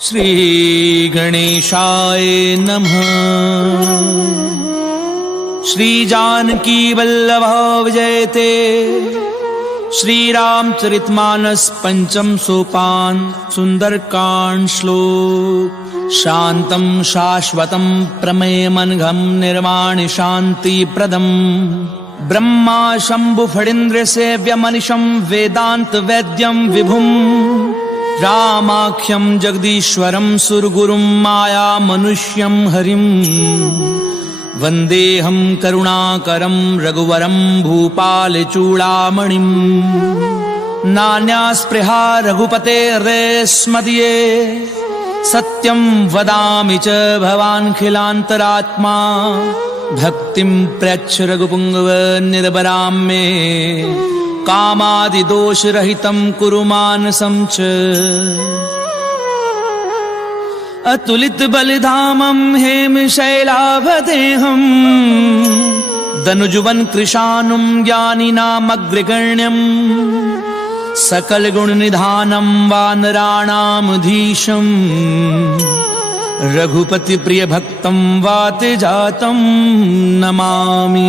श्री गणेशाय नमः। श्री जानकी वल्लभ विजयते। श्री रामचरितमानस पंचम सोपान सुंदरकांड श्लोक। शांतं शाश्वतं प्रमेयमनघं निर्वाण शांति प्रदम। ब्रह्मा शंभु फणीन्द्र सेव्यमनिशं वेदांत वैद्यं विभुं। रामाख्यं जगदीश्वरं सुरगुरुं माया मनुष्यं हरिं। वन्देऽहं करुणाकरं रघुवरं भूपालचूडामणिं। नान्यास्पृहा रघुपतेर्स्मदीये। सत्यं वदामि च भवानखिलान्तरात्मा। भक्तिं प्रयच्छ रघुपुङ्गव निर्भरां मे। कामादिदोषरहितं कुरु मानसं च। अतुलित बलिधामं हेमशैलाभदेहं। दनुजुवन कृशानुं ज्ञानिनामग्रगण्यं। सकल गुण निधानं वानराणामधीशं। रघुपति प्रिय भक्तं वात जातं नमामि।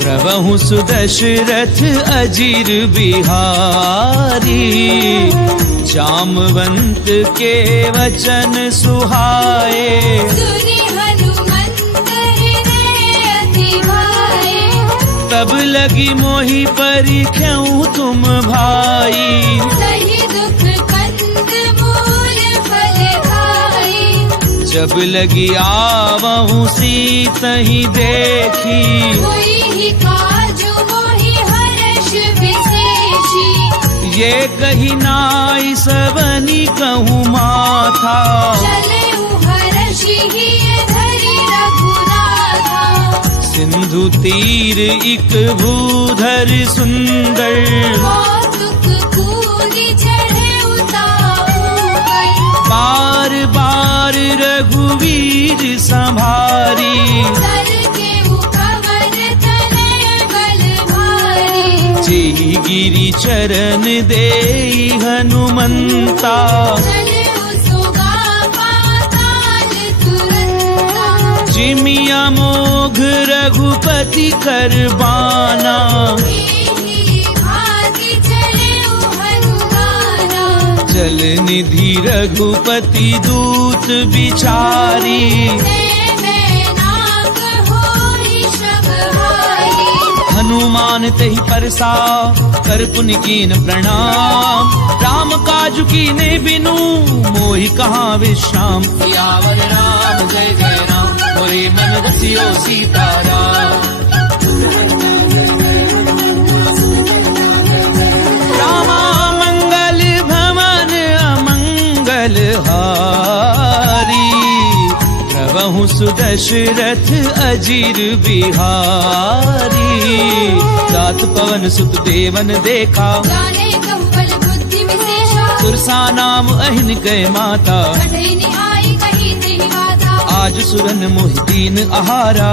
प्रभु सुदशरथ अजीर बिहारी। जामवंत के वचन सुहाए। सुनि हनुमंत हृदय अति भाए। तब लगी मोहि परिख्याऊं तुम भाई। सही दुख कंद मूल फल खाई। जब लगी आवहूं सीतहि देखी। कोई काजु मोहि हर्ष विशेषी। ये कही नाई सबनी कहूँ माथा। चलेउ हर्षि हिय धरि रघुनाथा। सिंधु तीर इक भूधर सुंदर। कौतुक कूदि चढ़ेउ ताऊ पर। बार बार रघुवीर संभारी। गिरि चरण देई हनुमंता। जिमिया मोघ रघुपति करबाना। जल निधि रघुपति दूत बिचारी। हनुमान तहि परसा कर पुनि कीन प्रणाम। राम काज कीने बिनु मोहि कहाँ विश्राम। सियावर राम जय जय राम। मोरे मन रसियो सीताराम। रामा मंगल भवन अमंगल हारी। प्रभु सुदशरथ अजीर बिहारी। जात पवन सुत देवन देखा। सुरसा नाम अहिन कै माता। आज सुरन मोहि दीन आहारा।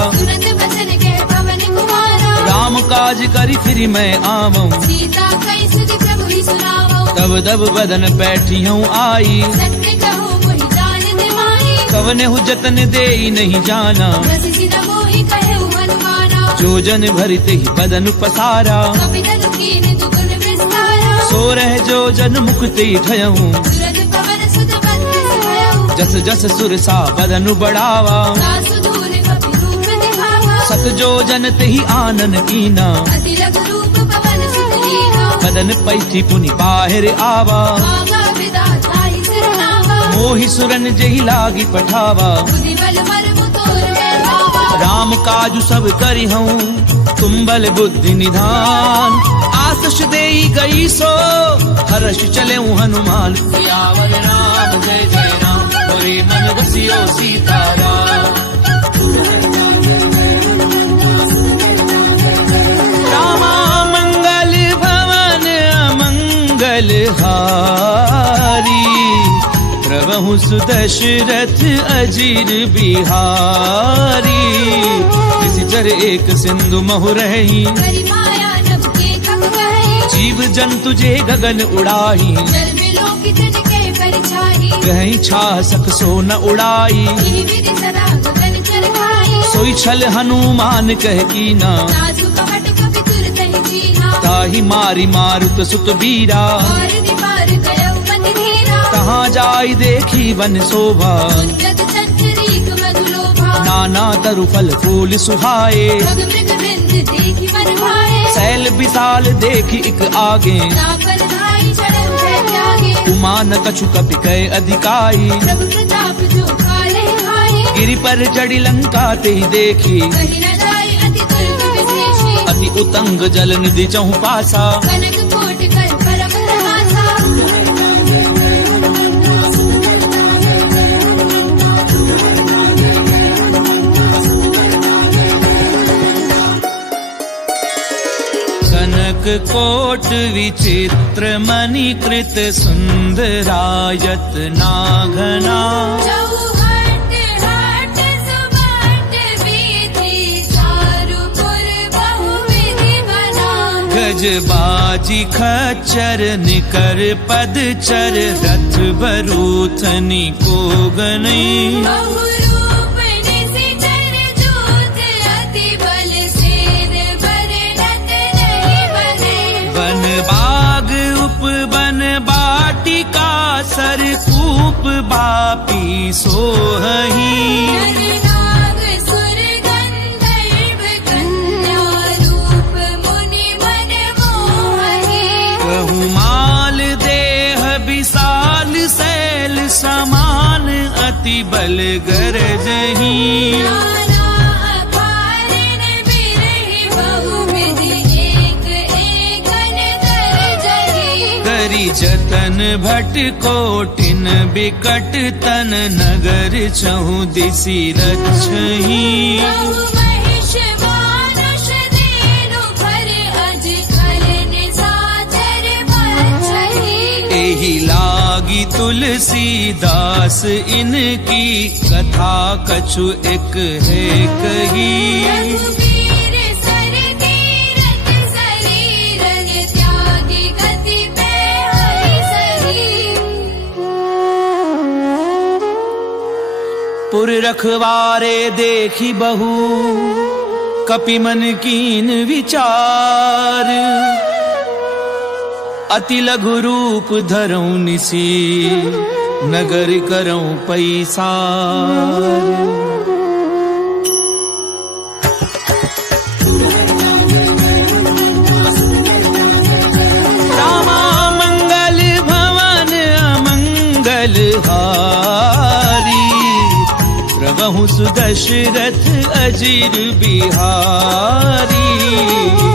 राम काज करि फिरि मैं आवऊं। तब तब बदन बैठियऊं आई। कवने हु जतन देई नहीं जाना। जो जन भरित ही बदन पसारा। सो रह जो जन मुक्ति भयऊं। जस जस सुरसा बदन बढ़ावा। सत जो जन तेहि आनन कीना। बदन पैठी पुनि बाहिर आवा। मोहि सुरन जहि लागी पठावा। राम काजु सब करिहऊं तुम बल बुद्धि निधान। आशीष देई गई सो हर्ष चले हनुमान। सियावर राम जय जय राम, मोरे मन बसियो सीताराम। रामा मंगल भवन अमंगल हारी, प्रभु सुदशरथ अजीर बिहारी। निशिचर एक सिंधु महु रही, करि माया नभ के कब कहे। जीव जंतु जे गगन उड़ाही, जल बिलो कितन के परिछाई। कहीं छा सक सो न उड़ाई। इहि विधि सदा गगन चर खाई। सोई छल हनुमान कह कीना, नासु कपट कपि तुरत ही जीना। ताहि मारी मारुत सुत बीरा। और दीवार गयउ मति धीरा। कहाँ जाई देखी वन शोभा, उन्नत चंचरीक मधुलोभा। नाना तरु फल फूल सुहाए। भग मृग वृंद देखि मन भाए। सैल विशाल देखी इक आगे, नापर धाई चढ़उ भय त्यागे। उमा न कछु कपि कय अधिकाई। प्रभु प्रताप जो काले खाए। गिरि पर चढ़ी लंका ते देखी, कहि न जाय अति दुर्ग विशेषी। अति उतंग जल निधि चहु पासा। कनक कोट कर परम तहासा। कनक कोट विचित्र मणिकृत सुंदरायत नाघना। चौहट हट सुबट विधि चारुपुर बहुविधि बना। गजबाजी खच्चर निकर पदचर, रथ बरूथनी को गनई। बहुरूप निशिचर जूत अति बल सेन बरनत नहीं बने। वन बाग उपवन बाटिका, सरकूप बापी सोहही। नर नाग सुर गंधर्व कन्या, रूप मुनि मन मोहि। कहु माल देह विशाल, शैल समान अति बल गरजही। नाना अकारण बिरहि बहुविधि, एक एकन तरजहि। करी जतन भट कोटिन बिकट तन, नगर चहु दिसि रक्षही। बहु महिष मानुष देनु पर, अज खल निशाचर बचहि। एहि लागी तुलसीदास, इनकी कथा कछु एक है कही। रघुवीर सर तीरथ शरीरन, त्यागी गति पे हरि सही। पुर रखवारे देखी बहु, कपि मन कीन विचार। अति लघु रूप धरऊं निसी, नगर करऊं पैसार। रामा मंगल भवन अमंगल हारी, प्रभु सुदशरथ अजीर बिहारी।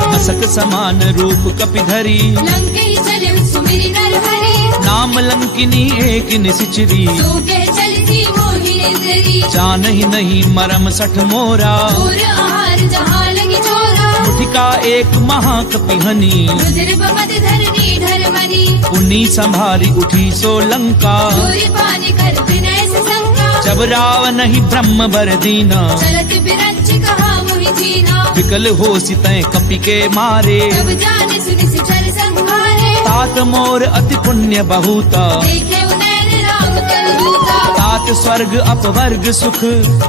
मसक समान रूप कपि धरी, लंकेहि चलउ सुमिरि नरहरि। नाम लंकिनी एक निशिचरी। सोके चलती मोहि निद्री। जानहि नहीं मरम सठ मोरा, और आहार जहाँ लगी चोरा। मुठिका एक महाकपिहनी, रुधिर बमत धरनी धर्मनि। पुनी संभारी उठी सो लंका। चोरी पानी कर विनय से शंका। जब रावण ही ब्रह्म बर दीना, चलत बिरंच कहा मोहि जीना। विकल हो सितय कपि के मारे। जब जाने सुनि सिचर संहारे। तात मोर अति पुण्य बहुता, देखे उनैन राम तलूता। तात स्वर्ग अपवर्ग सुख,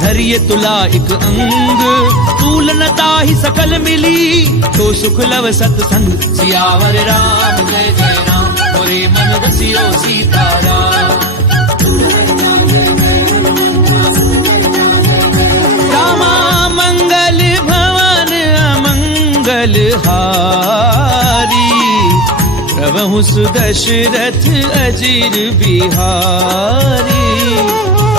धरिय तुला एक अंग। तूलनता ही सकल मिली, तो सुख लव सत्संग। सियावर राम जय जय राम, मोरे मन बसियो सीताराम। रामा मंगल भवन अमंगल हारी, प्रभु सुदशरथ अजीर बिहारी।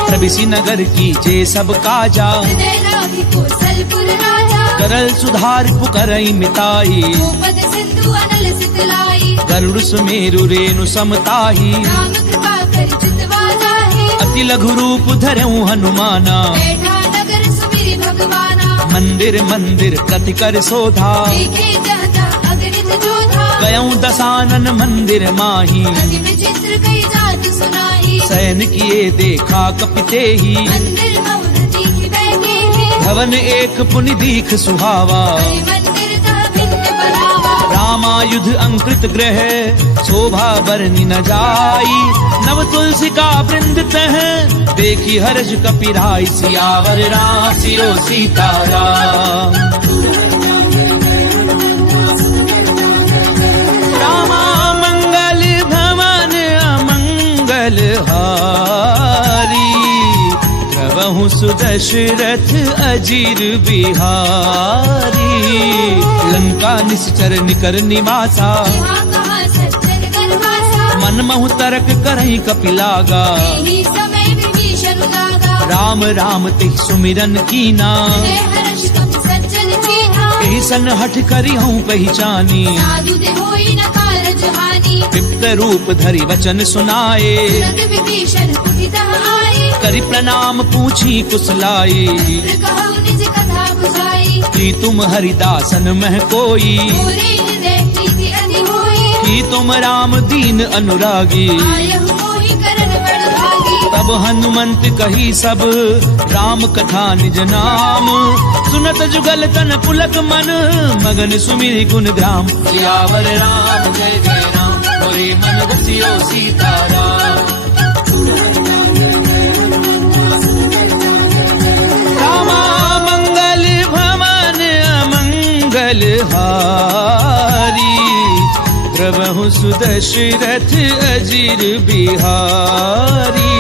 प्रभिसि नगर की जे सब काजा, हृदय लागी कौशलपुर राजा। सरल सुधार पुकरई मिताई भूपत सिंधु अनल सितलाई गरुड़ सुमेरु रेणु समताही राम कृपा कर चितवा जाहि अति लघु रूप धरऊं हनुमाना बैठा नगर सुमिरि भगवाना मंदिर मंदिर प्रति कर शोधा देखे जाता अगणित जोधा गयऊं दसानन मंदिर माही अति विचित्र कई जात सुनाई सैन किए देखा कपिते ही मंदिर मौनती की बैठे हैं भवन एक पुनि दीख सुहावा हरि मंदिर कह भिन्न बनावा रामायुध अंकृत ग्रह शोभा बरनी न जाई नव तुलसी का वृंद तह देखी हर्ष कपिराई सियावर राम सियो सीताराम रामा मंगल भवन अमंगल हारी प्रभु सुदशरथ अजीर बिहारी लंका निश्चर निकर निवासा यहाँ कहाँ सज्जन करवासा मन महु तरक करही कपिलागा यही समय विभीषण लागा राम राम तिह सुमिरन कीना हृदय हर्ष कपि सज्जन चीन्हा एहि सन हठ करी हूँ पहचानी साधु ते होई न कारज हानि पिप्त रूप धरि वचन सुनाए तुरंत विभीषण उठितः आए करि प्रणाम पूछी कुशलाई मित्र कहु निज कथा बुझाई कि तुम हरिदासन मह कोई पूरे हृदय प्रीति अति होई कि तुम राम दीन अनुरागी आयहु मोहि करन बड़ भागी तब हनुमंत कही सब राम कथा निज नाम सुनत जुगल तन पुलक मन मगन सुमिरि गुण ग्राम सियावर राम जय जय राम मोरे मन बसियो सीताराम रामा मंगल भवन अमंगल हारी प्रभु सुदशरथ अजीर बिहारी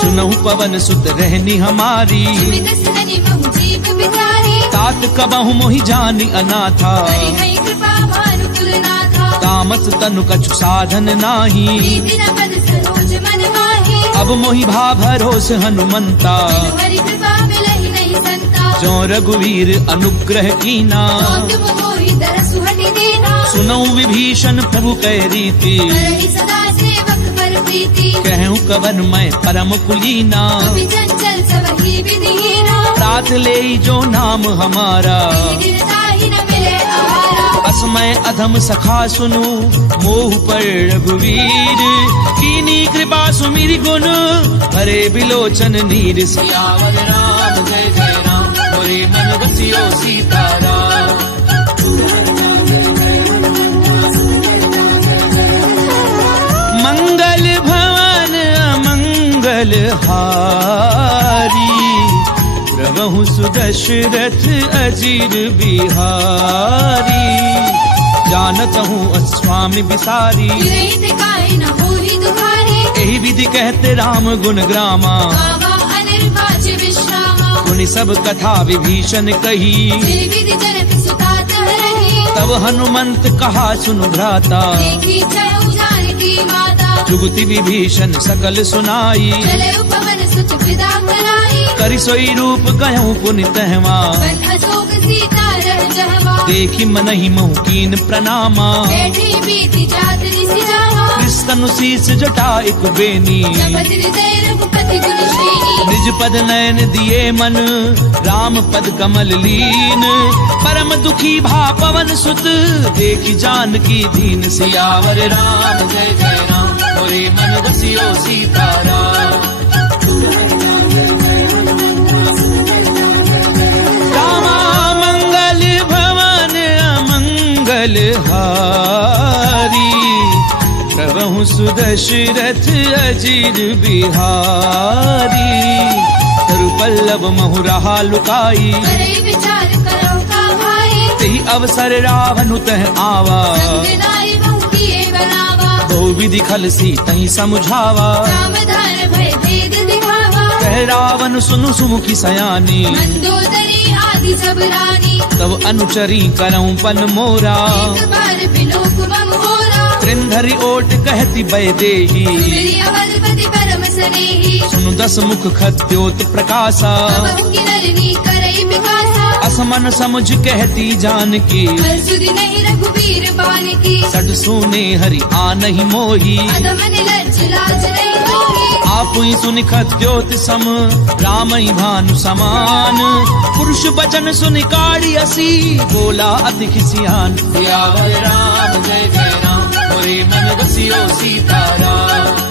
सुनहु पवन सुत रहनी हमारी सुमित सननि महु जीव बिचारी तात कबहु मोहि जानि अनाथा हरि हरि कृपा भानु कुलनाथा तामस तनु कछु साधन नाही प्रीति न पद सरोज मन माहि अब मोहि भा भरोस हनुमंता हरि कृपा मिलहि नहीं संता जो रघुवीर अनुग्रह कीना तुम मोहि दरसु हटि दीना सुनऊ विभीषण प्रभु कै रीति करहि सदा सेवक पर प्रीति कहूँ कवन मैं परम कुलीना कपि चंचल सबहि विधिहीना प्रात ले जो नाम हमारा दीनताहि न मिले आहारा असमय अधम सखा सुनु मोह पर रघुवीर कीनी कृपा सुमिरि गुण हरे बिलोचन नीर सियावर राम जय जय राम मोरे मन बसियो सीताराम मंगल भवन अमंगल हारी प्रभु सुदशरथ अजीर बिहारी जानत हूँ अस्वामी बिसारी विरहित काहे न होहि दुहारे यही विधि कहते राम गुण ग्रामा बाबा अनिर्वाच विश्रामा पुनि सब कथा विभीषण कही विधि जनक सुता रही तब हनुमंत कहा सुनु भ्राता देखी चहु जानकी माता जुगति विभीषण सकल सुनाई चले पवन सुत विदा कराई करि सोई रूप गयऊं पुनि तहवा बन अशोक सीता रह जहवा देखी मनहि महु कीन प्रणामा बैठी बीती जात निसि जावा कृष्ण शीस जटा एक बेनी जपत हृदय रघुपति गुण श्रेणी निज पद नयन दिए मन राम पद कमल लीन परम दुखी भा पवन सुत देखी जानकी दीन सियावर राम जय जय राम मोरे मन बसियो सीताराम रामा मंगल भवन अमंगल हारी प्रभु सुदशरथ अजीर बिहारी पल्लव महु रहा लुकाई करे विचार करो का भाई तेहि अवसर रावण तह आवा संग नाई बहु किए बनावा बहु विधि खल सी तही समझावा राम धार भय भेद दिखावा कह रावण सुनु सुमुखी सयानी मंदोदरी आदि सब रानी तब अनुचरी करऊं पन मोरा एक बार बिलोक मम होरा त्रिंधरि ओट कहती बय देही मेरी अवधपति परम स्नेही सुनु दस मुख खद्योत प्रकाशा बहु की नलिनी करई विकासा असमन समझ कहती जानकी, पर सुधि नहीं रघुवीर बान की। सड सुने हरि आ नहीं मोही, अधम लज्ज लाज नहीं होगी। आप ही सुनि खद्योत सम, राम ही भानु समान। पुरुष बचन सुनि काढ़ी असी, बोला अति खिसियान। सियावर राम जय जय राम, मोरे मन बसियो सीताराम।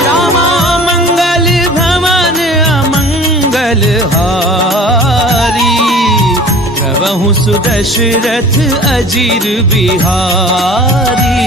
रामा मंगल भवन अमंगल हारी, प्रभु सुदशरथ अजीर बिहारी।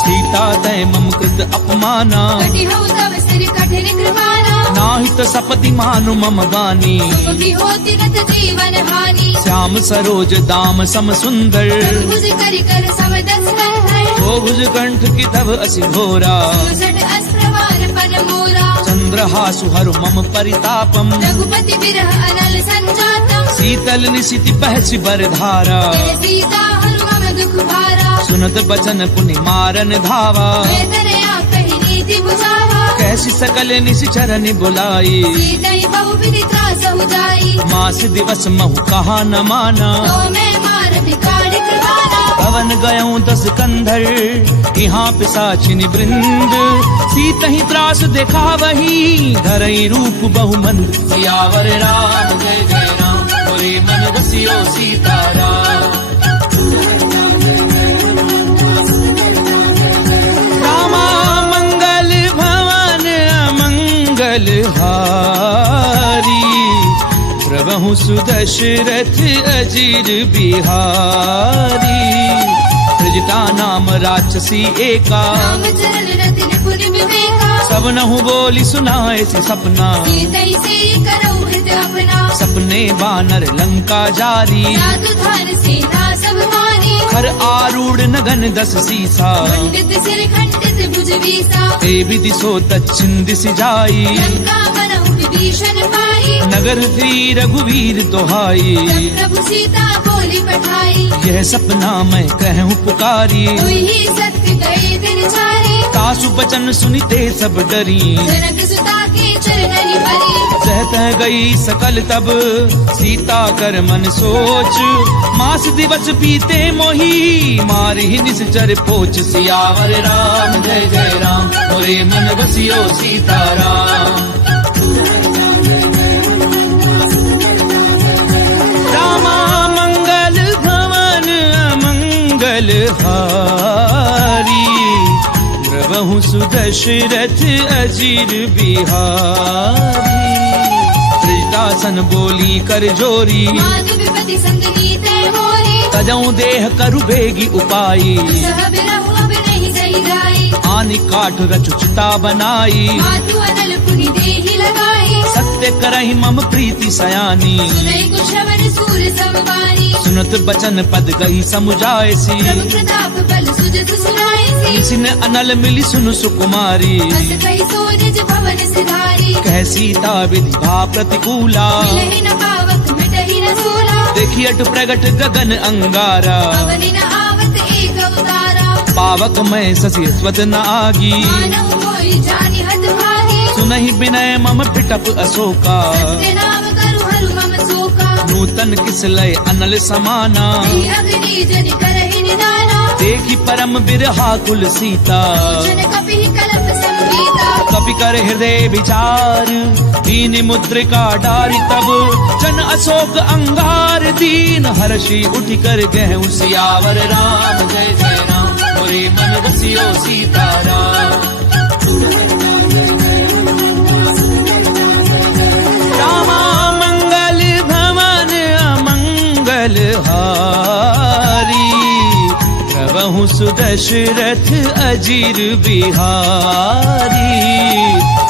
सीता तय मम कृत अपमाना, कटि हो तव सिर कठिन कृपाना। नाहित सपति मानु मम बानी, सुखी होती नत जीवन हानि। श्याम सरोज दाम सम सुंदर, भुज करि कर समदस है। तो भुज कंठ की तव असि घोरा। सुसट अस्त्रवार पन मोरा, चंद्रहासु हरु मम परितापम। रघुपति बिरह अनल संजातम। शीतल निशिति पहचि बरधारा, जय सीता हनुमम दुख भारा। सुनत बचन पुनि मारन धावा। मैं तनया कहि नीति बुझावा। कैसी सकल निशि चरण बुलाई, सीतई बहु विधि त्रासहु जाई। मास दिवस महु कहा न माना। तो मैं मार भिखारी कृपाना। पवन गयऊं 10 कंधर, यहाँ पिशाचिनि वृंद। सीतहि त्रास देखा वही, धरई रूप बहुमंद। सियावर राम जय जय राम, मोरे मन बसियो सीताराम। रामा मंगल भवन अमंगल हारी, प्रभु सुदशरथ अजीर बिहारी। त्रिजटा नाम राक्षसी एका, राम चरण रतिन पुर विवेका। सब नहु बोली सुनाए से सपना। सीतई से करऊ हृद अपना। सपने बानर लंका जारी, जादू धार सेना सब मारी। खर आरूढ़ नगन 10 सीसा। खंडित सिर खंडित भुज बीसा। ते विधि सो दक्षिण दिश जाई, लंका बनहु विभीषण पाई। नगर श्री रघुवीर दोहाई। तब प्रभु सीता बोली पठाई। यह सपना मैं कहूँ पुकारी, ही सत्य गए दिन चारी। तासु बचन सुनिते सब डरी, जनक सुता के चरणनि परी। सहत गई सकल तब सीता कर मन सोच। मास दिवस बीते मोही, मारी निश्चर पोच। सियावर राम जय जय राम, मोरे मन बसियो सीताराम। रामा मंगल भवन अमंगल हारी, प्रभु सुदशरथ अजीर बिहारी। त्रिजटासन बोली कर जोरी, माधु विपति संगनी तय मोरी। तजऊ देह करु बेगी उपाई। सह बिरहु अब नहीं सही जाई। आनि काठ रचुचिता बनाई, माधु अनल पुनि देहि लगाई। सत्य करहि मम प्रीति सयानी। सुनई कुशवन सूर समवानी। सुनत बचन पद गई समुझाए सी, प्रभु प्रताप बल सुजत सुनाई सी। सिन अनल मिली सुनु सुकुमारी। अस कहि सो निज भवन सिधारी। कह सीता विधि भा प्रतिकूला, मिलहि न पावक मिटहि न सूला। देखी अट प्रगट गगन अंगारा। पवनि न आवत एक अवतारा। पावक मैं शशि स्वत न आगी, मानहु मोहि जानि हत भागी। सुनहि विनय मम पिटप अशोका। सत्य नाम करु हरु मम शोका। नूतन किसलय अनल समाना, नहीं अग्नि जनि करहि निदाना। देखी परम बिरहा कुल सीता। जन कपिहि कलप संगीता। कपि कर हृदय विचार, दीन मुद्रिका डारी। तब जन अशोक अंगार, दीन हर्षि उठि कर गहु। सियावर राम जय जय राम, मोरे मन बसियो सीताराम। रामा मंगल भवन अमंगल हारी, प्रभु सुदशरथ अजीर बिहारी।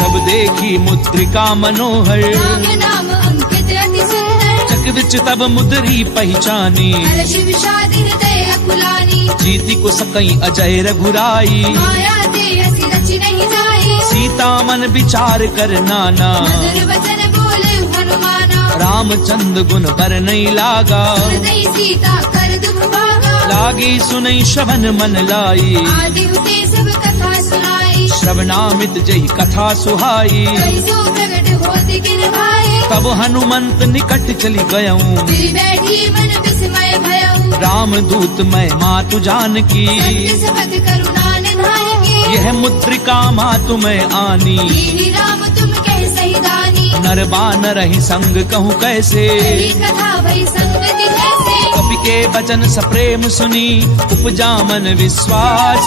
तब देखी मुद्रिका मनोहर, राम नाम अंकित अति सुंदर। चक विच तब मुद्री पहचानी। हर्ष विषाद हृदय अकुलानी। जीति को सकई अजय रघुराई, माया दे हसी रचि नहीं जाई। सीता मन विचार कर नाना। मधुर वचन बोले हनुमाना। रामचंद्र गुण बर नहीं लागा, हृदय सीता कर दुख भागा। लागी सुनई श्रवण मन लाई। आदि हुते सब कथा सुनाई। श्रवणामित जही कथा सुहाई। कई सो प्रगट होती किन भाई, तब हनुमंत निकट चली गयऊं। फिर बैठी मन विस्मय भयऊ। राम दूत मैं मातु जानकी, सत्य सपथ करुणा निधायकी। यह मुद्रिका मातु मैं आनी। कीनी राम तुम कह सही दानी, नर बानर ही संग कहूँ कैसे। यही कथा भई संगति जैसे। कपि के वचन सप्रेम सुनी, उपजा मन विश्वास।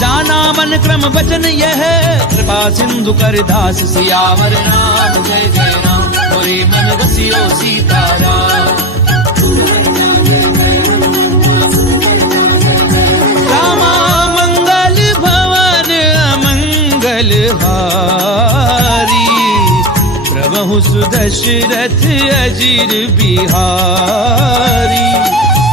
जाना मन क्रम वचन यह, कृपा सिंधु कर दास। सियावर राम जय जय राम, मोरे मन रसियो सीताराम। रामा मंगल भवन अमंगल हारी, प्रभु सुदशरथ अजीर बिहारी।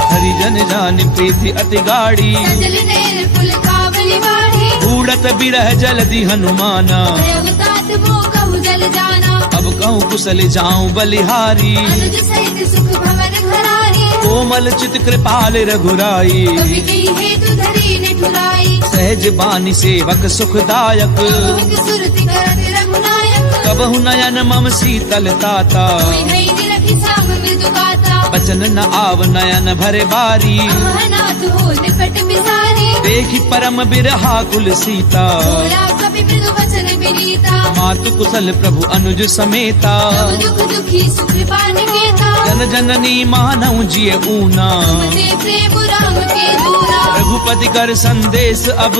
हरिजन जान प्रीति अति गाढ़ी, सजल नैन फुल कावली बाढ़ी। उड़त बिरह जलधि हनुमाना, भयउ तात वो कहु जल जाना। अब कहूँ कुशल जाऊं बलिहारी। अनुज सहित सुख भवन घरारी, कोमल चित कृपाल रघुराई। कभी कही हेतु धरी निठुराई। सहज बानी सेवक सुखदायक, मुख सुरति करत रघुनायक। कबहु नयन मम शीतल ताता। कोई नहीं निरखी साम मृदु गाता। बचन न आव नयन भरे बारी। अमरनाथ हो निपट बिसारी, देखी परम बिरहा कुल सीता। बोला कपि मृदु वचन विनीता। मातु कुशल प्रभु अनुज समेता। सब दुख दुखी सुख पानिकेता। जन जननी मानव जिय ऊना, तुमते प्रेम राम के दूरा। रघुपति कर संदेश अब,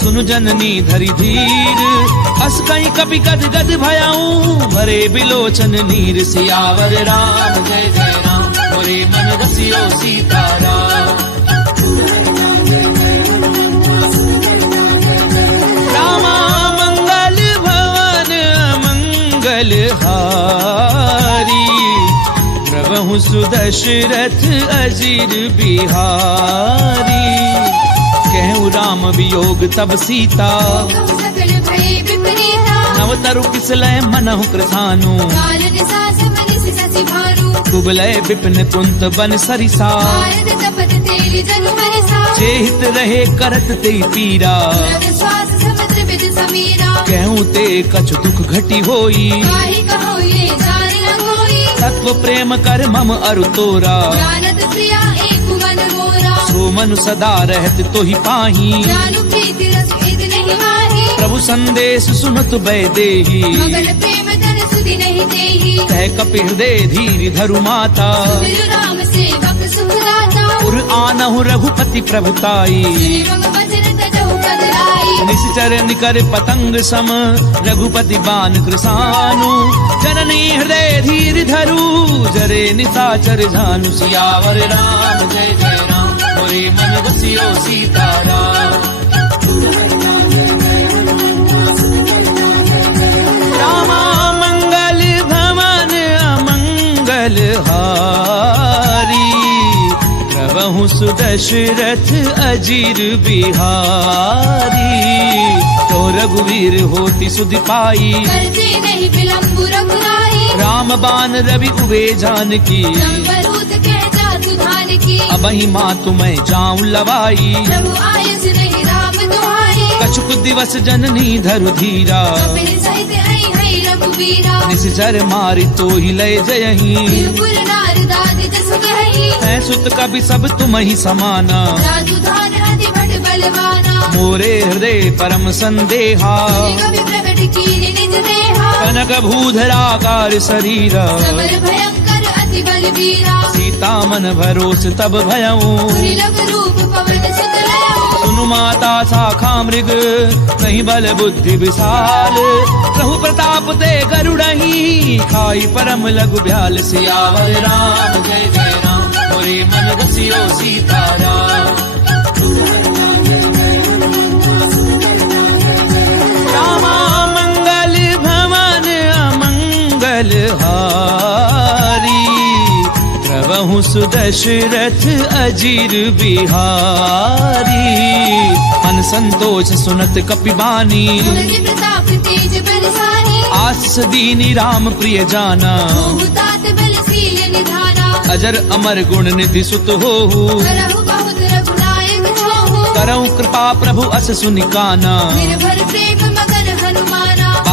सुनु जननी धरि धीर। अस कहीं कपि गद गद भयाऊं, भरे बिलोचन नीर। सियावर राम जय जय राम, मोरे मन रसियो सीताराम। रामा मंगल भवन अमंगल हारी, प्रभु सुदशरथ अजीर बिहारी। कहूँ राम वियोग तब सीता, कहु सकल भय विपरीता। नव तरु किसलय मनहु कृसानु। कारण सास मनिस ससि भानु, कुबलय विपिन कुंत बन सरिसा। भारत तपत तेलि जनु मरिसा। जेहित रहे करत ते पीरा, प्रभ श्वास समुद्र विद समीरा। कहूँ ते कछु दुख घटी होई। काहि कहो ये जान न कोई, तत्व प्रेम कर मम अरु तोरा। जानत प्रिया एक मन मोरा। सो मनु सदा रहत तोहि पाही। जानु प्रीति रस इद नहीं माही। प्रभु संदेश सुनत बैदेही। मगन प्रेम धन सुधि नहीं देही। कह कपि हृदय धीर धरु माता। सुमिरु राम सेवक सुखदाता। उर आनहु रघुपति प्रभुताई। सुनि मम वचन तजहु कदलाई। निश्चर निकर पतंग सम, रघुपति बान कृसानु। जननी हृदय धीर धरु, जरे निशाचर जानु। सियावर राम जय जय राम, मोरे मन रसियो सीताराम। रामा मंगल भवन अमंगल हारी, प्रभु सुदशरथ अजीर बिहारी। तो रघुवीर होती सुधि पाई, करजे नहीं विलंबु रघुराई। राम बान रवि उबे जानकी। संबरूत कह जातु धान की, अबहि मातु मैं जाऊं लवाई। प्रभु आयुष नहीं राम दुहाई। कछुक दिवस जननी धरु धीरा, कपिल सहित आई हई रघुवीरा। निश्चर मारि तो ही लय जयही। त्रिपुर नार दाद जस गही, मैं सुत कवि सब तुम ही समाना। जादू धान अति भट बलवाना। मोरे हृदय परम संदेहा, कवि प्रकट कीनि निज देहा। कनक भूधराकार शरीरा, समर भयंकर अति बलवीरा। सीता मन भरोस तब भयऊं। त्रिलोक रूप पवन सुत लयऊ। सुनु माता शाखा मृग, नहीं बल बुद्धि विशाल। प्रभु प्रताप ते गरुड़ही, खाई परम लघु ब्याल। सियावर राम जय जय राम, मोरे मन रसियो सीताराम। रामा मंगल भवन अमंगल हारी, प्रभु सुदशरथ अजीर बिहारी। मन संतोष सुनत कपिबानी, तुलसी प्रताप तेज बरसानी। आशीष दीनी राम प्रिय जाना। तात बलशील निधाना। अजर अमर गुण निधि सुत होहु, करहु बहुत रघुनायक छोहु। करऊं कृपा प्रभु अस सुनिकाना। निर्भर प्रेम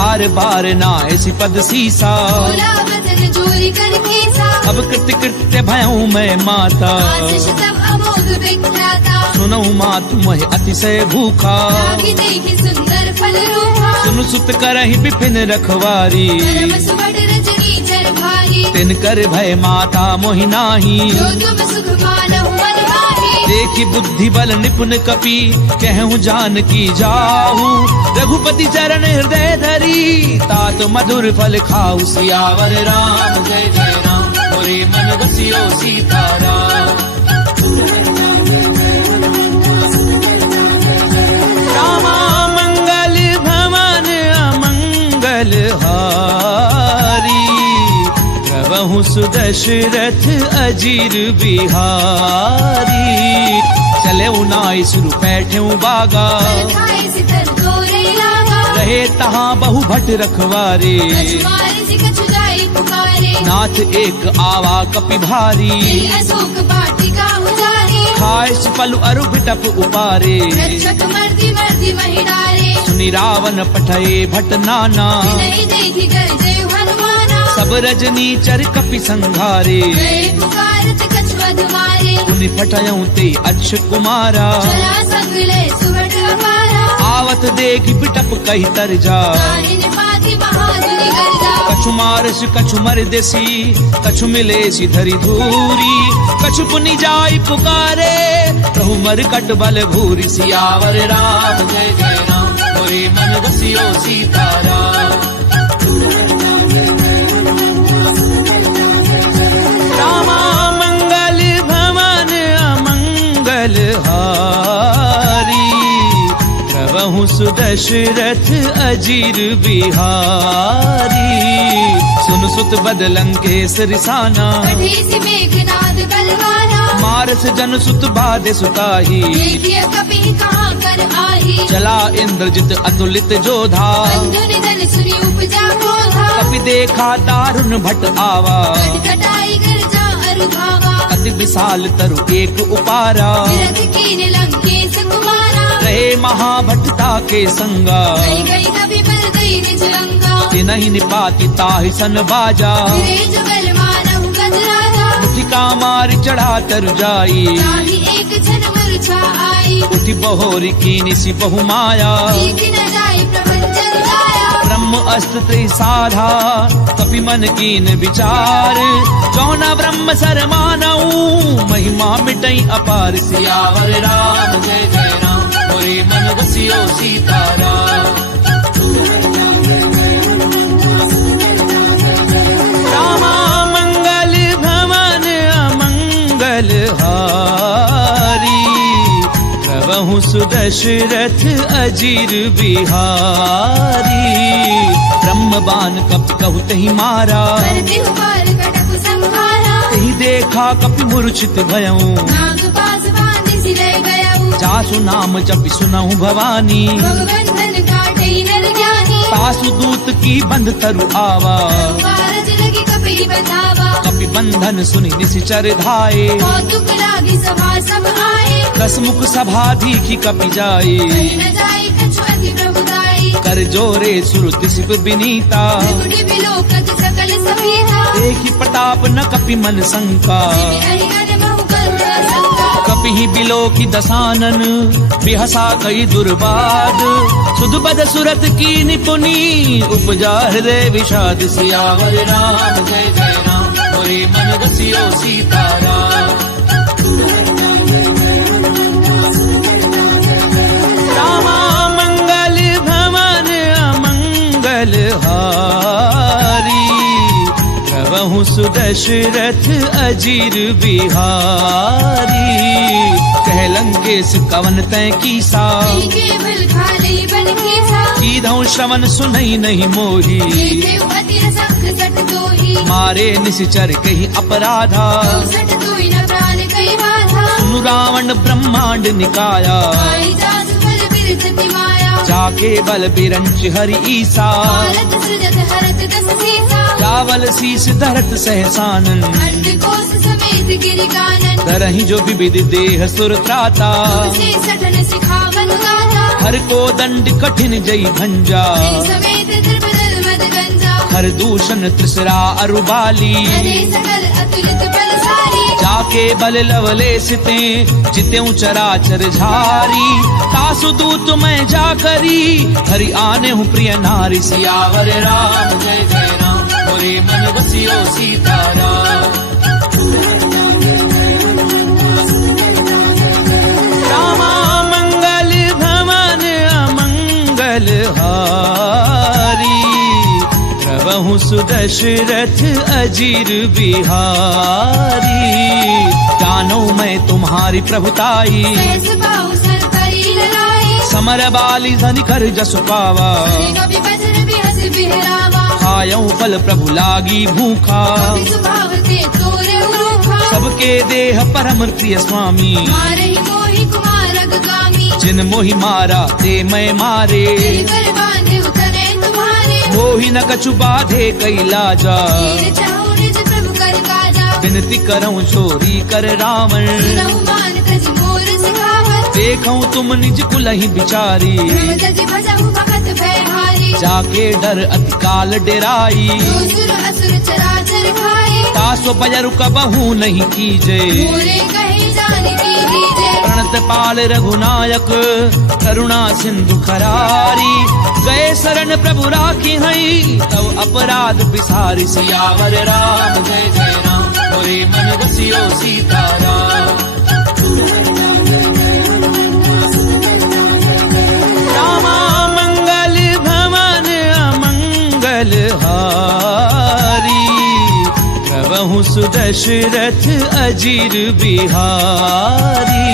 बार बार नायसी पद सीसा, बोला वचन चोरी कर खीसा। अब कृत्य कृत्य भयऊ मैं माता, आशीष तब अमोघ विख्याता। सुनऊ माँ तुम्हें अतिशय भूखा, लागी देखी सुंदर फल रूपा। सुन सुत करहि विपिन रखवारी, धर्म सुबट रजनी चर भारी। तिन कर भय माता मोहि नाही, जो तुम सुख मानहु मन माही। देखी बुद्धि बल निपुण कपि, कहूँ जान की जाहू। रघुपति चरण हृदय धरी, तात मधुर फल खाऊ। सियावर राम जय जय राम, मोरे मन बसियो सीताराम। रामा मंगल भवन अमंगल हारी, प्रभु सुदशरथ अजीर बिहारी। चले उनाई सुरु बैठे बागा, खाए सितर तोरे लागा। रहे तहाँ बहु भट रखवारे, कछुआरे से कछु जाए पुकारे। नाथ एक आवा कपि भारी, तेरी अशोक वाटिका उजारे। खाए पलु अरु बिटप उपारे, रक्षक मर्दी मर्दी महिडारे। सुनि रावण पठये भट नाना, नहीं देखी कर जय हनुमाना। सब रजनी चर कपि संघारे, गए पुकारत कछुअ मारे। उनि पठयऊ ते अक्ष कुमारा। चला सगले सुबट अपारा। आवत देखि बिटप कही तर जा, ताहि निपाति महाजुनि गर्जा। कछु मारस कछु मर देसी, कछु मिले सी धरी धूरी। कछु पुनि जाई पुकारे, प्रभु मर कट बल भूरी। सियावर राम जय जय राम, मोरे मन बसियो सीताराम। रामा मंगल भवन अमंगल हारी, प्रभु सुदशरथ अजीर बिहारी। सुन सुत बदलंकेश रिसाना, कठेसी मेघनाद बलवाना। मारस जन सुत बाधे सुताही, देखिए कपि कहाँ कर आही। चला इंद्रजित अतुलित जोधा, बंधु निधन सुनि उपजा क्रोधा। कपि देखा दारुण भट आवा, कटकटाई गर्जा अरु धावा। अति विशाल तरु एक उपारा। विरध कीन लंकेश कुमारा। रहे महाभटता के संगा, गई गई कपि बल गई निज लंका। तिनहि निपाति ताहि सन बाजा, फिरे जुगल मानहु गजराजा। मुठिका मार चढ़ा तर जाई, ताहि एक क्षण मूर्छा आई। उठि बहोरी कीनि सि बहु माया। देखि न जाय प्रपंचन गाया। ब्रह्म अस्त्र साधा, कपि मन कीन विचार। जौना ब्रह्म सर मानऊ, महिमा मिटई अपार। सियावर राम जय जय राम, मोरे मन बसियो सीताराम। रामा मंगल भवन अमंगल हारी, प्रभु सुदशरथ अजीर बिहारी। ब्रह्म बाण कपि कहु तहि मारा, कर देहु पार कटक संहारा। तहि देखा कपि मूर्छित भयऊ। नाग पास बांधि सिरै गयऊ। जासु नाम जपि सुनहु भवानी, भगवंदन काटई नर ज्ञानी। तासु दूत की बंध तरु आवा, कारज लगी कपि बचावा। कपि बंधन सुनि निशिचर धाये। कौतुक लागी सभा सब आए। दस मुख सभा दीखी कपि जाए, कहीं न जाए कछु अति प्रभुदाई। कर जोरे सुरति सिप बिनीता। त्रिपुटी बिलोकत सकल सभीता। देखी प्रताप न कपि मन शंका, हरिहर बहु करुणा संका। कपि ही बिलो की दसानन, बिहसा कई दुर्बाद। सुध बद सुरत की निपुनी, उपजा हृदय विषाद। सियावर राम जय जय राम, मोरे मन बसियो सीताराम। रामा मंगल भवन अमंगल हारी, प्रभु सुदशरथ अजीर बिहारी। कह लंकेश कवन तै कीसा, केवल खाली बन खीसा। कीधौ श्रवण सुनई नहीं मोही। देखेउ अति रसंग सट दोही। मारे निशिचर कही अपराधा, सट दोई न प्राण कई बाधा। सुनु रावण ब्रह्मांड निकाया, आई जासु फल बिरचति माया। जाके बल बिरंच हरि ईसा। भारत सृजत हरत दस सीसा। रावल शीस धरत सहसानन, अंडकोश समेत गिरि कानन। धरहि जो विविध देह सुर त्राता। तुझे सठन सिखावन गाथा। हर को दंड कठिन जई भंजा, समेत द्रपद हर दूषण त्रिसरा अरुबाली हरे सकल अतुलित बलशाली जाके बल लवलेसिते जित्यों चराचर झारी तासु दूत मैं जा करी हरि आने हूँ प्रिय नारी सियावर राम जय जय राम मोरे मन बसियो सीताराम रामा मंगल भवन अमंगल हारी प्रभु सुदशरथ अजीर बिहारी जानो मैं तुम्हारी प्रभुताई सहस बाहु सर करी लड़ाई समर बाली धनि कर जसु पावा कभी बजर बिहस बिहरावा खायऊ फल प्रभु लागी भूखा कभी सुभाव ते तोरे उरूखा सबके देह परम प्रिय स्वामी मारहि मोहि कुमारक गामी जिन मोहि मारा ते मैं मारे तेरे कर बांधे उतरे तुम्हारे मोहि न कछु बाधे कैलाजा तीर चाहु निज प्रभु कर काजा विनती करऊं चोरी कर रावण सुनहु मान तज मोर सिखावत देखऊं तुम निज कुलहि बिचारी प्रभु तज भजहु भगत भयहारी जाके डर अति काल डेराई जो सुर असुर चराचर खाए तासो बजरु कबहू नहीं कीजे मोरे कहे जान कीजिए प्रणत पाल रघुनायक करुणा सिंधु खरारी गए शरण प्रभु राखी हई तब अपराध बिसारी सियावर राम जय जय राम मोरे मन बसियो सीताराम रामा मंगल भवन अमंगल हारी प्रभु सुदशरथ अजीर बिहारी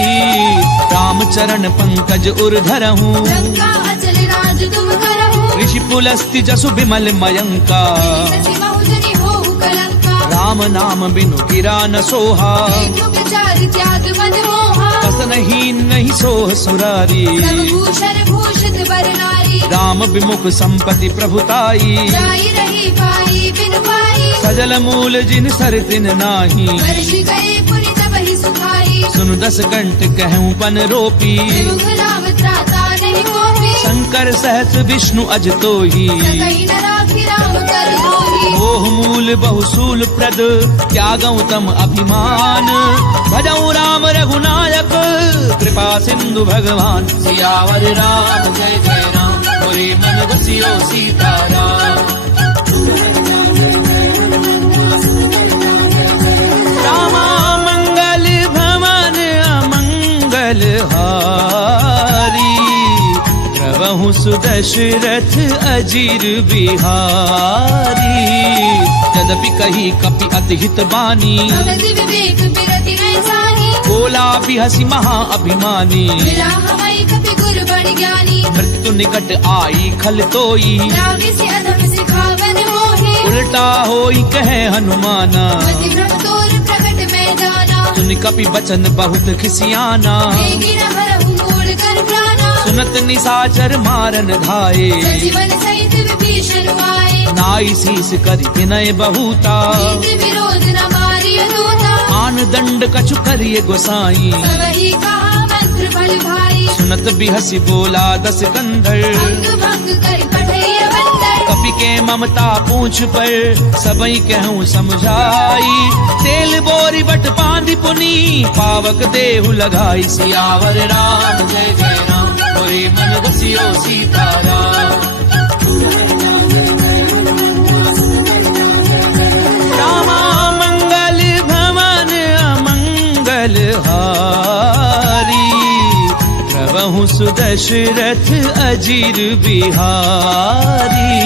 रामचरण पंकज उर्धरहूँ लंका अचल राज तुम करहु ऋषि पुलस्ति जसु विमल मयंका सचि बहुजनि होहु कलंका राम नाम बिनु गिरा न सोहा देखो विचार त्याग मद मोहा कसनहीन नहीं सोह सुरारी सब भूषण भूषित वर नारी राम विमुख संपत्ति प्रभुताई जाई रही पाई बिनु पाई सजल मूल जिन सर दिन नाही वर्ष गए पुनि तब ही सुखाई सुन दस कंठ कहूँ पन रोपी विमुख राम त्राता नहीं कोपी शंकर सहस विष्णु अज तो ही सकई न राखी राम कर होई मोह मूल बहुसूल प्रद त्यागऊ तम अभिमान भजऊ राम रघुनायक कृपा सिंधु भगवान सियावर राम जय जय राम मोरे मन बसियो सीताराम रामा मंगल भवन अमंगल हारी प्रभु सुदशरथ अजीर बिहारी यद्यपि कही कपि अति हित बानी भगत विवेक बिरति नहीं जानी बोला बिहसी महा अभिमानी मिला हमारी कपि गुरु बड़ ज्ञानी मृत्यु निकट आई खल तोई रावि से अधम सिखावन मोहे उल्टा होई कहे हनुमाना मति भ्रम तोर प्रकट में जाना सुन कपि बचन बहुत खिसियाना देगी न हरहु मूढ़ कर प्राणा सुनत निसाचर मारन धाये सजीवन सहित विभीषण आए नाई शीस करि विनय बहुता नीति विरोध न मारिय दूता आन दंड कछु करिए गोसाई सबहि कहा मंत्र फल भाई सुनत बिहसी बोला दस कंधर अंग भंग कर पठैय बंदर कपि के ममता पूछ पर सबई कहूँ समझाई तेल बोरी बट पांदी पुनी पावक देहु लगाई सियावर राम जय जय राम मोरे मन बसियो सीताराम रामा मंगल भवन अमंगल हारी प्रभु सुदशरथ अजीर बिहारी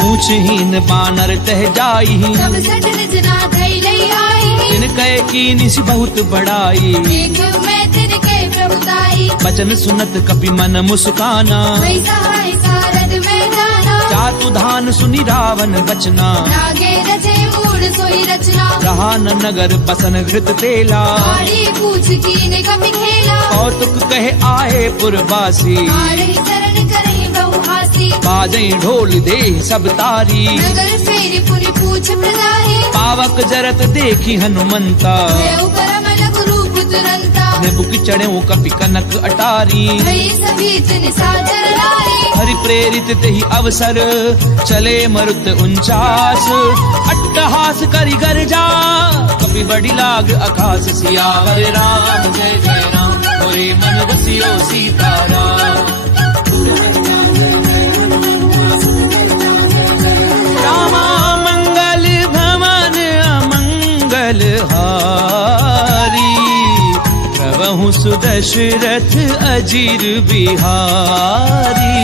पूछहीन बानर तह जाई सब सठ निज नाथ लई आई तिन कह की निस बहुत बड़ाई देख मैं तिन के प्रभुताई बचन सुनत कपि मन मुस्काना वही सहाय सारद में जाना जातु धान सुनि रावण बचना रागे रचे मूड सोई रचना रहा न नगर बसन घृत तेला आड़ी पूछ कीने कपि खेला कौतुक कहे आए पुरवासी मारहि चरण करहि बहु हासी बाजई ढोल दे सब तारी नगर फेरी पुनि पूछ प्रदाही पावक जरत देखी हनुमंता देव परम लघु रूप तुरंता नेबुक चढ़्यो कपि कनक अटारी भई सभीत निशाचर नारी हरि प्रेरित तेहि अवसर चले मरुत 49 अट्टहास करि गर्जा कपि बड़ी लाग आकाश सियावर राम जय जय राम मोरे मन बसियो सीताराम रामा मंगल भवन अमंगल हारी प्रभु सुदशरथ अजीर बिहारी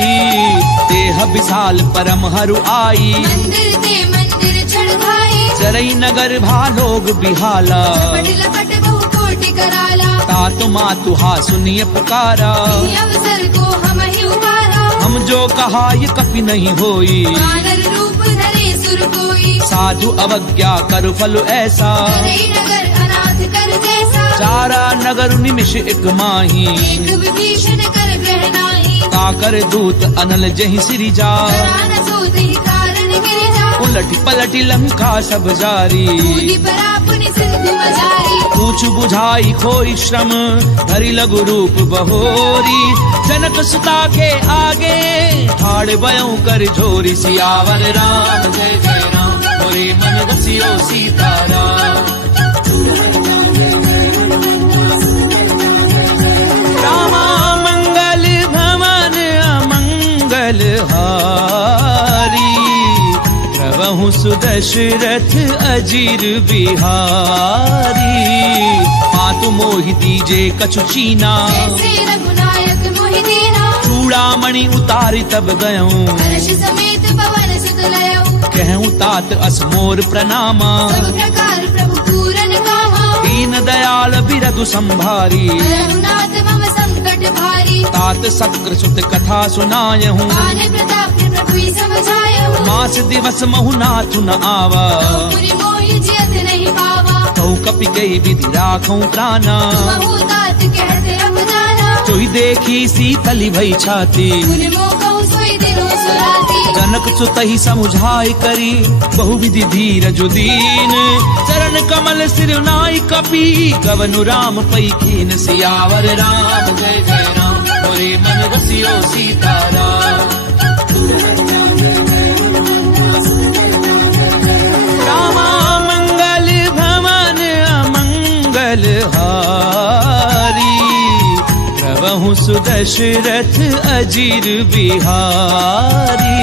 देह विशाल परम हरु आई मंदिर ते मंदिर चढ़ाई चरई नगर भालोग बिहाला लपट लपट बहु कोटि कराला तातु मातु हा सुनिय पुकारा इस अवसर को हम ही उबारा हम जो कहा ये कपि नहीं होई वानर रूप धरे सुर कोई साधु अवज्ञा कर फल ऐसा करे नगर अनाथ कर जैसा चारा नगर निमिष एक माही एक विभीषण कर ग्रह नाही काकर दूत अनल जहि सिरि जा करान सोते ही कारण गिरि जा उलटी पलटी लंका सब जारी कूदी परापुनि सिंधु मजारी पूछ बुझाई खोई श्रम धरि लघु रूप बहोरी जनक सुता के आगे ठाड़ बयों कर झोरी सियावर राम जय जय राम मोरे मन बसियो सीताराम रामा मंगल भवन अमंगल हारी प्रभु सुदशरथ अजीर बिहारी मातु मोहि दीजे कछु चीना जैसे रघुनायक मोहि दीना चूड़ामणि उतारि तब गयऊं हर्ष समेत पवन सुत लयऊ कहूँ तात असमोर प्रणामा सब प्रकार प्रभु पूरन कामा दीन दयाल बिरधु संभारी रघुनाथ मम संकट भारी तात सक्र सुत कथा सुनायहूँ आने प्रताप प्रभु समझायऊ मास दिवस महु नाथु न आवा पुरि मोहि जियत नहीं पावा कहु कपि कई विधि राखूं प्राणा महु तात कहते अब जाना चोहि देखी सीतली भई छाती पुनि मोह सोई दिलो सुराती जनक सुतहि समुझाई करी बहुविधि धीरज दीन चरण कमल सिर नाई कपि कवनु राम पई कीन सियावर राम जय जय राम मोरे मन बसियो सीताराम रामा मंगल भवन अमंगल हारी प्रभु सुदशरथ अजीर बिहारी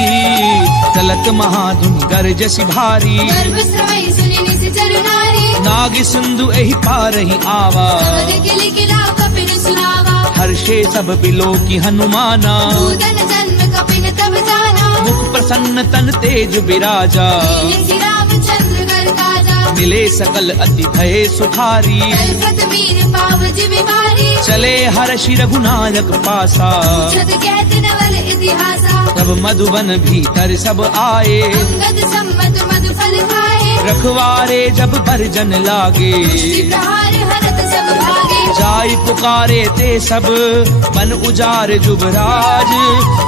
चलत महाधुन गरजसि भारी गर्भ श्रवई सुनि निश्चर नारी नाग सिंधु एहि पारहि आवा समद किलि किला कपिन सुनावा हर्षे सब बिलो की हनुमाना पूदन जन्म कपिन तब जाना मुख प्रसन्न तन तेज बिराजा श्री रामचंद्र कर काजा मिले सकल अति भय सुखारी कल्पत मीन पाव जिबि भारी चले हर्षि रघुनायक पासा छत कहत नवल इतिहासा तब मधुबन भीतर सब आए अंगद सम्मत मधु फल खाए रखवारे जब बरजन लागे मुष्टि प्रहार हरत सब भागे जाय पुकारे ते सब मन उजार जुबराज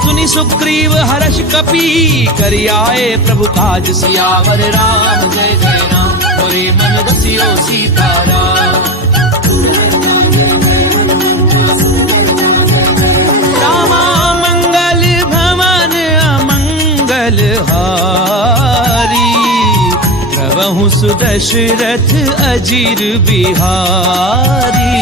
सुनि सुग्रीव हर्ष कपि करि आए प्रभु काज सियावर राम जय जय राम मोरे मन बसियो सीताराम रामा मंगल भवन अमंगल हारी प्रभु सुदशरथ अजीर बिहारी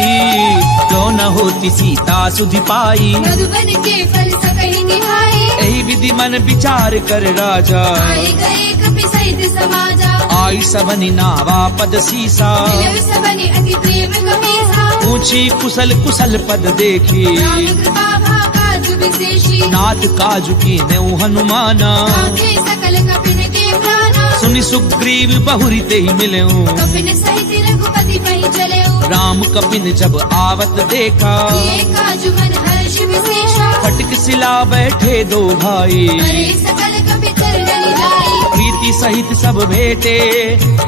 क्यों न होती सीता सुधि पाई मधुबन के फल सकहि निभाए एहि विधि मन विचार कर राजा आए गए कपि सहित समाजा आई सबनि नावा पद सीसा मिलव सबनि अति प्रेम कपीसा ऊंची कुशल कुशल पद देखी राम कृपा भाकाजु विशेषी नाथ काजु की नेउ हनुमाना आखे सकल कपिन के प्राणा सुनि सुग्रीव बहुरी ते ही मिलेऊ कपिन सहित रघुपति पहि चलेऊ राम कपिन जब आवत देखा ये काजु मन हर्ष विशेषा फटक सिला बैठे दो भाई करे सकल कपि चरण जाई प्रीति सहित सब भेटे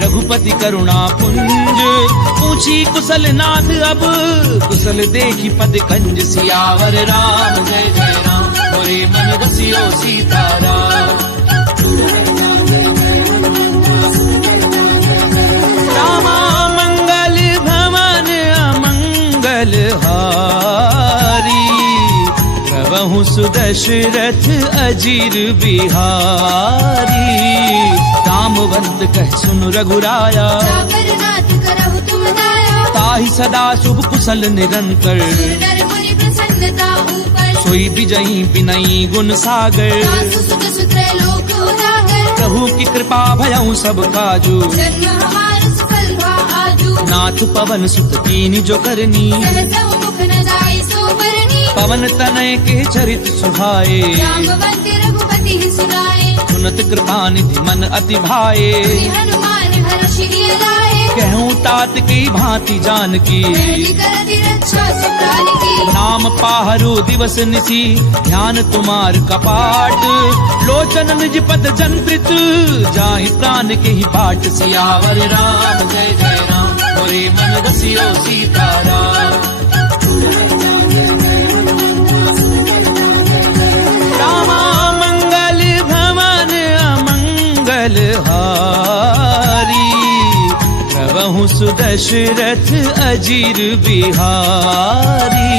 रघुपति करुणा पुंज पूछी कुशल नाथ अब कुशल देखी पद कंज सियावर राम जय जय राम मोरे मन बसियो सीताराम रामा मंगल भवन अमंगल मंगलहारी प्रभु सुदशरथ अजीर बिहारी। रामवंत कह सुन रघुराया जाकर नाथ करहु तुम दाया। ताहि सदा शुभ कुशल निरंतर नर मुनि प्रसन्नता ऊपर। सोई विजयी विनयी गुण सागर सासु सुत सुत्र लोक उजागर। प्रभु की कृपा भयउ सब काजू जन्म हमारा सफल हुआ आजू। नाथ पवन सुत कीनी जो करनी सहसा मुख न जाए सो बरनी। पवन तनय के चरित सुहाए रामवंत रघुपति सुनाए। सुनत कृपा निधि मन अति भाए श्री हनुमान हर्षि लाए। कहूँ तात की भांति जान की पहली करति रक्षा सुप्राण की। नाम पाहरु दिवस निसी ध्यान तुम्हार कपाट लोचन निज पद जंत्रित जाहि प्राण के ही बाट। सियावर राम जय जय राम मोरे मन रसियो सीताराम। रामा मंगल भवन अमंगलहारी प्रभु सुदशरथ अजीर बिहारी।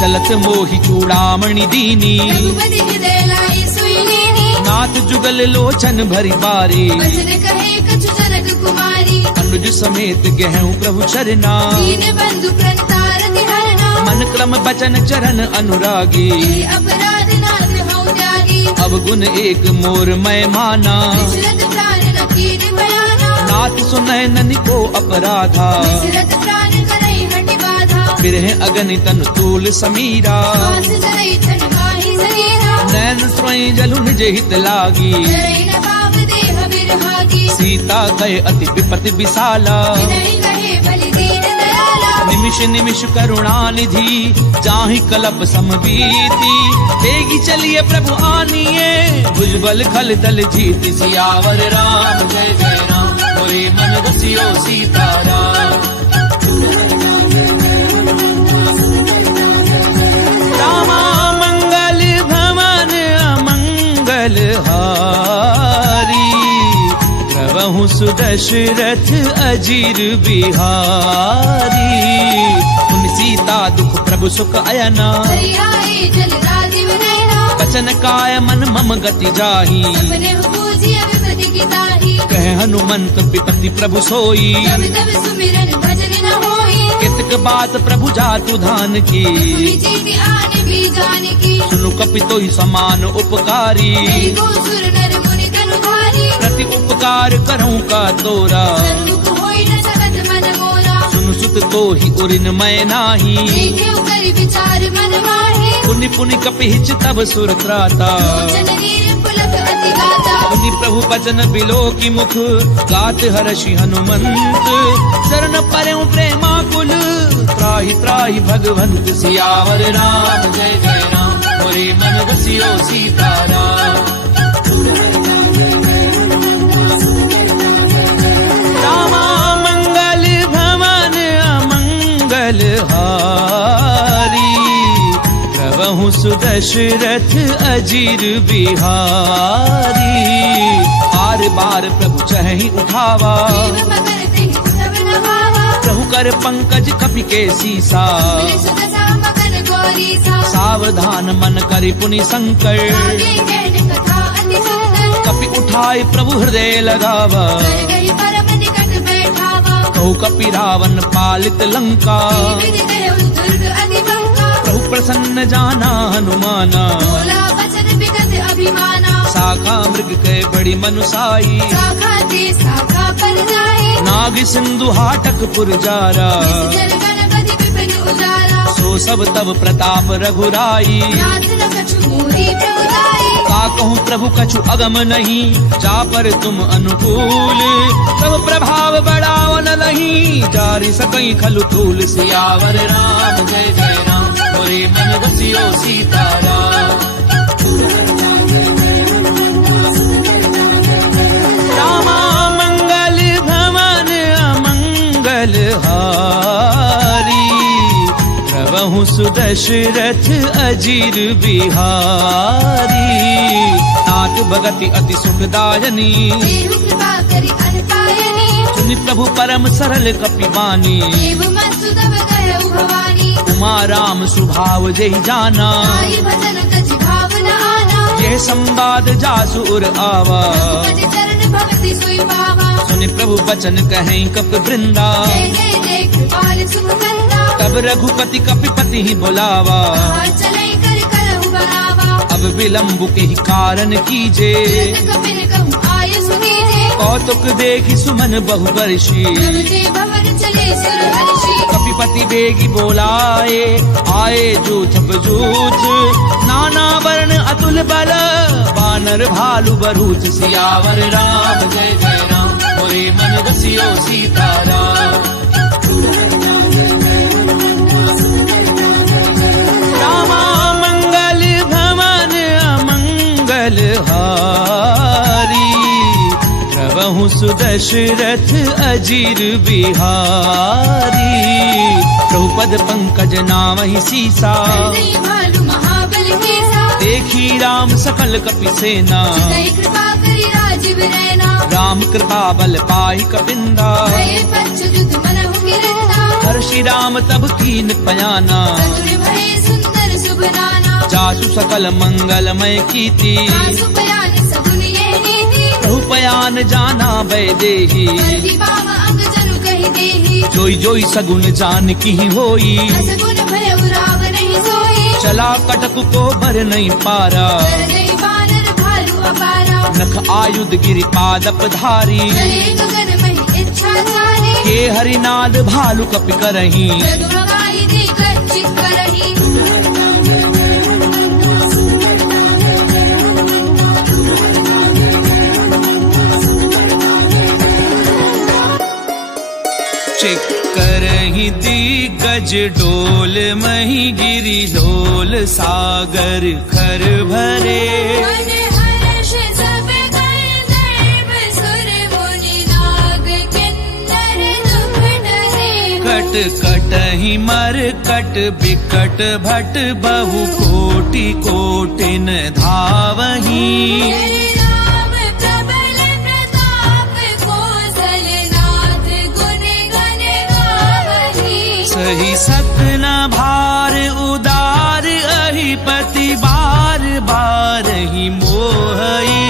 चलत मोहि चूड़ामणि दीनी रघुपति हृदय लाई सोई लीनी। नाथ जुगल लोचन भरी बारी वचन कहे कछु जनक कुमारी। अनुज समेत गहूँ प्रभु चरना दीन बंधु प्रणतारति हरना। मन क्रम बचन चरण अनुरागी अपराध नाथ हऊँ त्यागी। अब गुण एक मोर मैं माना विचरत प्राण न कीन बयाना। नाथ सुनय ननि को अपराधा विचरत प्राण करई हटि बाधा। बिरह अगनि तन तूल समीरा श्वास जरई छन माहि शरीरा। नैन स्वयं जलु निज हित लागी जरई न भाव देह बिरहागी। सीता कहे अति विपति विशाला विनय कहे बलि दीन दयाला। निमिष निमिष करुणा निधि जाहि कलप समबीति तेगी चलिए प्रभु आनिए भुजबल खल दल जीत। सियावर राम जय जय राम मोरे मन रसियो सीताराम। रामा मंगल भवन अमंगलहारी प्रभु सुदशरथ अजीर बिहारी। उन सीता दुख प्रभु सुख अयना हरि आए जल राजीव नयना। बचन काय मन मम गति जाही अपने पूजिय विपति की ताही। कह हनुमंत विपति प्रभु सोई तब तब सुमिरन भजन न होई। कितक बात प्रभु जातु धान की पुनि चीति आने भी जान की। सुनु कपितो ही समान उपकारी कई गो सुर नर मुनि तनु धारी। प्रति उपकार करऊं का तोरा सन्मुख होई न सकत मन मोरा। सुनु सुत तो ही उरिन मैं नाही देखे करि विचार मन माही। पुनि पुनि कपिहिच तब सुर त्राता लोचन नीर पुलक अति गाता। पुनि प्रभु बचन बिलो की मुख गात हर्षि हनुमंत शरण परऊं प्रेमाकुल त्राहि त्राहि भगवंत। सियावर राम जय जय राम मोरे मन रसियो सीताराम। रामा मंगल भवन अमंगलहारी प्रभु सुदशरथ अजीर बिहारी। बार बार प्रभु चहि उठावा देव मगर तेहि सब न भावा। प्रभु कर पंकज कपि के सीसा मिल सुत सा मगन गौरी सा। सावधान मन करि पुनि संकर आगे कहन कथा अति सुंदर। कपि उठाए प्रभु हृदय लगावा कर गई परम निकट बैठावा। कहु कपि रावण पालित लंका विधि देहु दुर्ग अति बंका। प्रभु प्रसन्न जाना हनुमाना बोला वचन विगत अभिमाना। शाखा मृग के बड़ी मनुसाई शाखा ते शाखा पर जाए। नाग सिंधु हाटक पुरजारा जल गणपति विपिन उजारा। सो सब तब प्रताप रघुराई नाथ न कछु मोहि प्रभु दाई। का कहूँ प्रभु कछु अगम नहीं जा पर तुम अनुकूल तब प्रभाव बढ़ावन नहीं जारी सकई खलु तूल। सियावर राम जय जय राम मोरे मन रसियो सीताराम। रामा मंगल भवन अमंगलहारी प्रभु सुदशरथ अजीर बिहारी। नाथ भगति अति सुखदायनी देहु कृपा करि अनपायनी। सुनि प्रभु परम सरल कपिवानी देव मन सुतव गए कहु भवानी। उमा राम स्वभाव जय जाना, आई भजन कछि भाव न आना। यह संवाद जासुर आवा, रघुपति चरण भगति सोई पावा। सुनि प्रभु वचन कहें कप वृंदा, जय जय जय कृपाल सुख कंदा। तब रघुपति कपिपति ही बुलावा, कहा चलै कर करहु बरावा। अब विलम्ब के ही कारण कीजे, तुरत कपिन कहु आय सुनीजे। कौतुक देखी सुमन बहु वर्षी, प्रभु ते भवन चले सुर हर्षि। कपिपति बेगी बोलाए, आए जूझ बजूझ, नाना वर्ण अतुल बल, बानर भालु बरूच। सियावर राम जय जय राम, मोरे मन बसियो सीताराम। रामा मंगल भवन अमंगल हारी, प्रभु सुदशरथ अजीर बिहारी। प्रभुपद पंकज नामहि सीसा, हृदय भालु महाबल केसा। देखी राम सकल कपि सेना, दई कृपा करि राजीव रैना। राम कृपा बल पाई कपिंदा, भये पंचजुत मनहु गिरंदा। हर्षि राम तब कीन पयाना, सतुर भये सुंदर शुभ नाना। जासु सकल मंगलमय कीति, आसु पयान सगुन ये नीति। प्रभु पयान जाना वैदेही, हरदि बाम अंग जनु कहि देहि। जोई जोई सगुन जान की होई, असगुन भयउ राव नहीं सोई। चला कटक को भर नहीं पारा, कर गई बानर भालु अपारा। नख आयुध गिरिपाद धारी, चले गगन महि इच्छा धारी। के हरिनाद भालु कपि करही, प्रभु भगाई दी गच्चित करही। करही दिग्गज डोल, मही गिरि डोल, सागर खर भरे। मन हर्ष सब कर सर्व सुर मुनि नाग किन्नर दुख डरे। कट कटहि मर कट बिकट भट, बहु कोटि कोटिन धावही। हरि राम प्रबल प्रताप, कौशल नाथ गुण गण गावही। सही सत न भार उदार, अहिपति बार बार ही मोहई।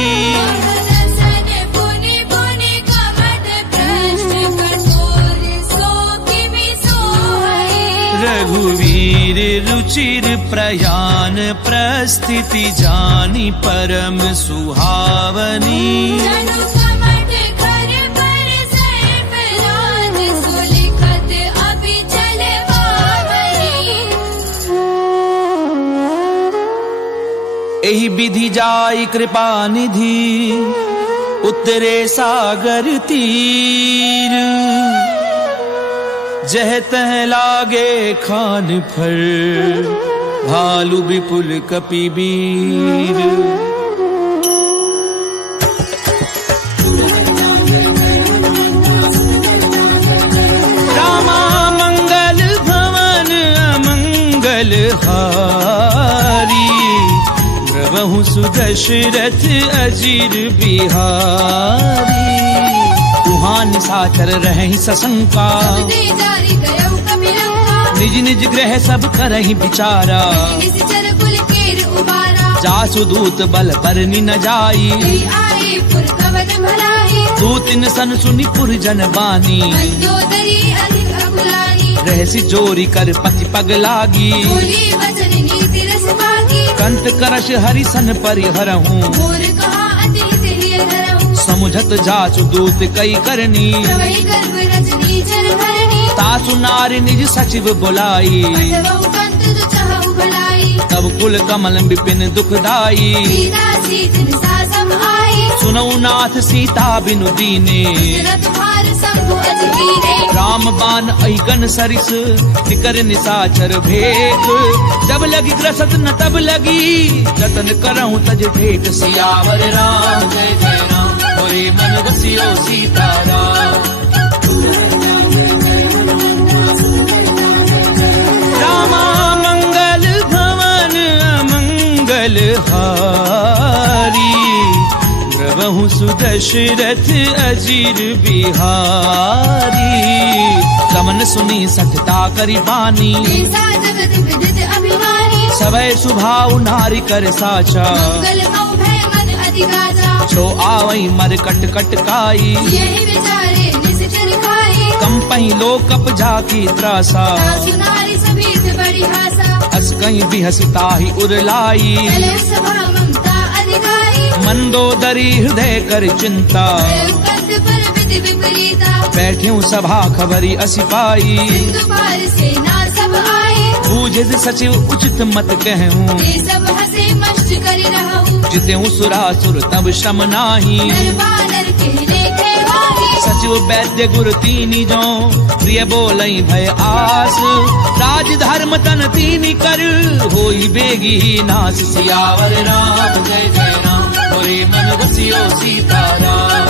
रसन पुनि पुनि कपट भ्रष्ट, कठोर सो किमि सोहई। रघुवीर रुचिर प्रयान, प्रस्थिति जानी परम सुहावनी। जनु कपट कर पर सर्प राज, सुलिखत अभि चल पावनी। एहि विधि जाई कृपा निधि, उतरे सागर तीर। जह तह लागे खान फर, भालु विपुल कपि वीर। रामा मंगल भवन अमंगल हारी, प्रभु सुदशरथ अजीर बिहारी। तुहां निशाचर रहहि सशंका, दे जारी गयउ कपिलंका। निज निज ग्रह सब करहि विचारा। निश्चर कुल केर उबारा। जासु दूत बल बरनि न जाई, यही आए पुर कवन भलाई। दूतिन सन सुनि पुर जन बानी। मंदोदरी अधिक अकुलानी। रहसि जोरी कर पति पग लागी, बोली वचन नीति रस भागी। कंत करश हरिसन परिहरहूँ, मोर कहा अति हित धरहूँ। समुझत जासु दूत कई करनी, प्रवहि गर्भ रजनी जन धरणी। तासु नारी निज सचिव बुलाई। बंधवहु कंत जो चाहु भलाई। तब कुल कमल विपिन दुखदाई, सीता सीत निसा सम आई। सुनऊ नाथ सीता बिनु दीने। रथ भार शंभु अजगीरे। राम बाण अहिगन सरिस, निकर निशाचर भेक। जब लगी ग्रसत न तब लगी, जतन करहूँ तज भेक। सियावर राम जय जय राम, मोरे मन बसियो सीताराम। रामा मंगल भवन अमंगल हारी, प्रभु सुदशरथ अजीर बिहारी। गमन सुनी सठता करी बानी, ऐसा जगत विदित अभिमानी। सवै सुभाव नारी कर साचा, मंगल मऊ भय मन अधिगाचा। छो आवई मर कट कट काई, यही विचारे निश्चर खाई। कंपई लो कप जाकी त्रासा, सासु नारी समीत बड़ी हासा। अस कहीं भी हंसता ही उरलाई, चले सभा ममता अधिकारी। मंदोदरी हृदय कर चिंता, कंद पर विधि विपरीता। बैठ्यूं सभा खबरी असिपाई, सिंधु पार सेना सब आई। बूझे सचिव उचित मत कहूँ, ये सब हंसे मस्त करी रहूं। जितेऊ सुरासुर तब श्रम नाही, नर बानर के लेखे वाही। सचिव वैद्य गुर तीनी जो, प्रिय बोलई भय आस। राज धर्म तन तीनी कर, होई बेगी नास। सियावर राम जय जय राम, होरे मन बसियो सीताराम।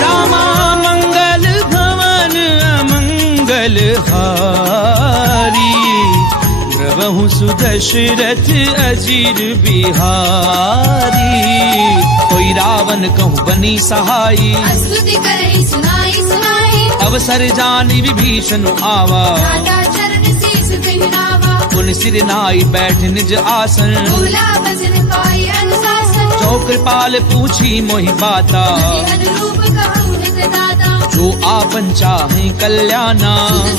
रामा मंगल भवन अमंगल हारी, प्रभु सुदशरथ अजीर बिहारी। कोई रावण कहूँ बनी सहाई, स्तुति करहि सुनाई सुनाई। अवसर जानी विभीषण आवा, राधा चरण शीस कहनावा। पुन सिर नाई बैठ निज आसन, बोला वचन पाई अनुशासन। जो कृपाल पूछी मोहि बाता, अनुरूप कहूँ हितदाता। जो आपन चाहे कल्याणा,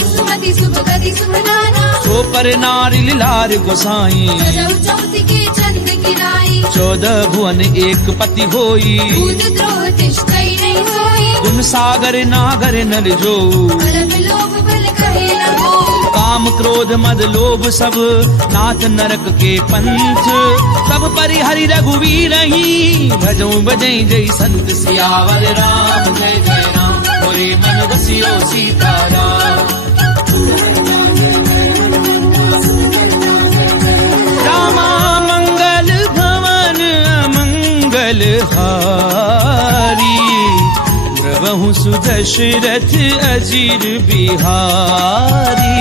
सुमति शुभ गति शुभ नाना। सो पर नारी लार गोसाई। सजौ चौथ के चंद किराई। 14 भुवन एक पति होई, भूत द्रोह तिष्ठई नहीं सोई। गुण सागर नागर नल जो, बलम लोभ बल कहे न हो। काम क्रोध मद लोभ सब, नाथ नरक के पंथ। सब परिहरि रघुवीर ही, भजऊ बजई जय संत। सियावर राम जय जय राम, होरे मन बसियो सीताराम। रामा मंगल भवन अमंगल हारी, प्रभु सुदशरथ अजीर बिहारी।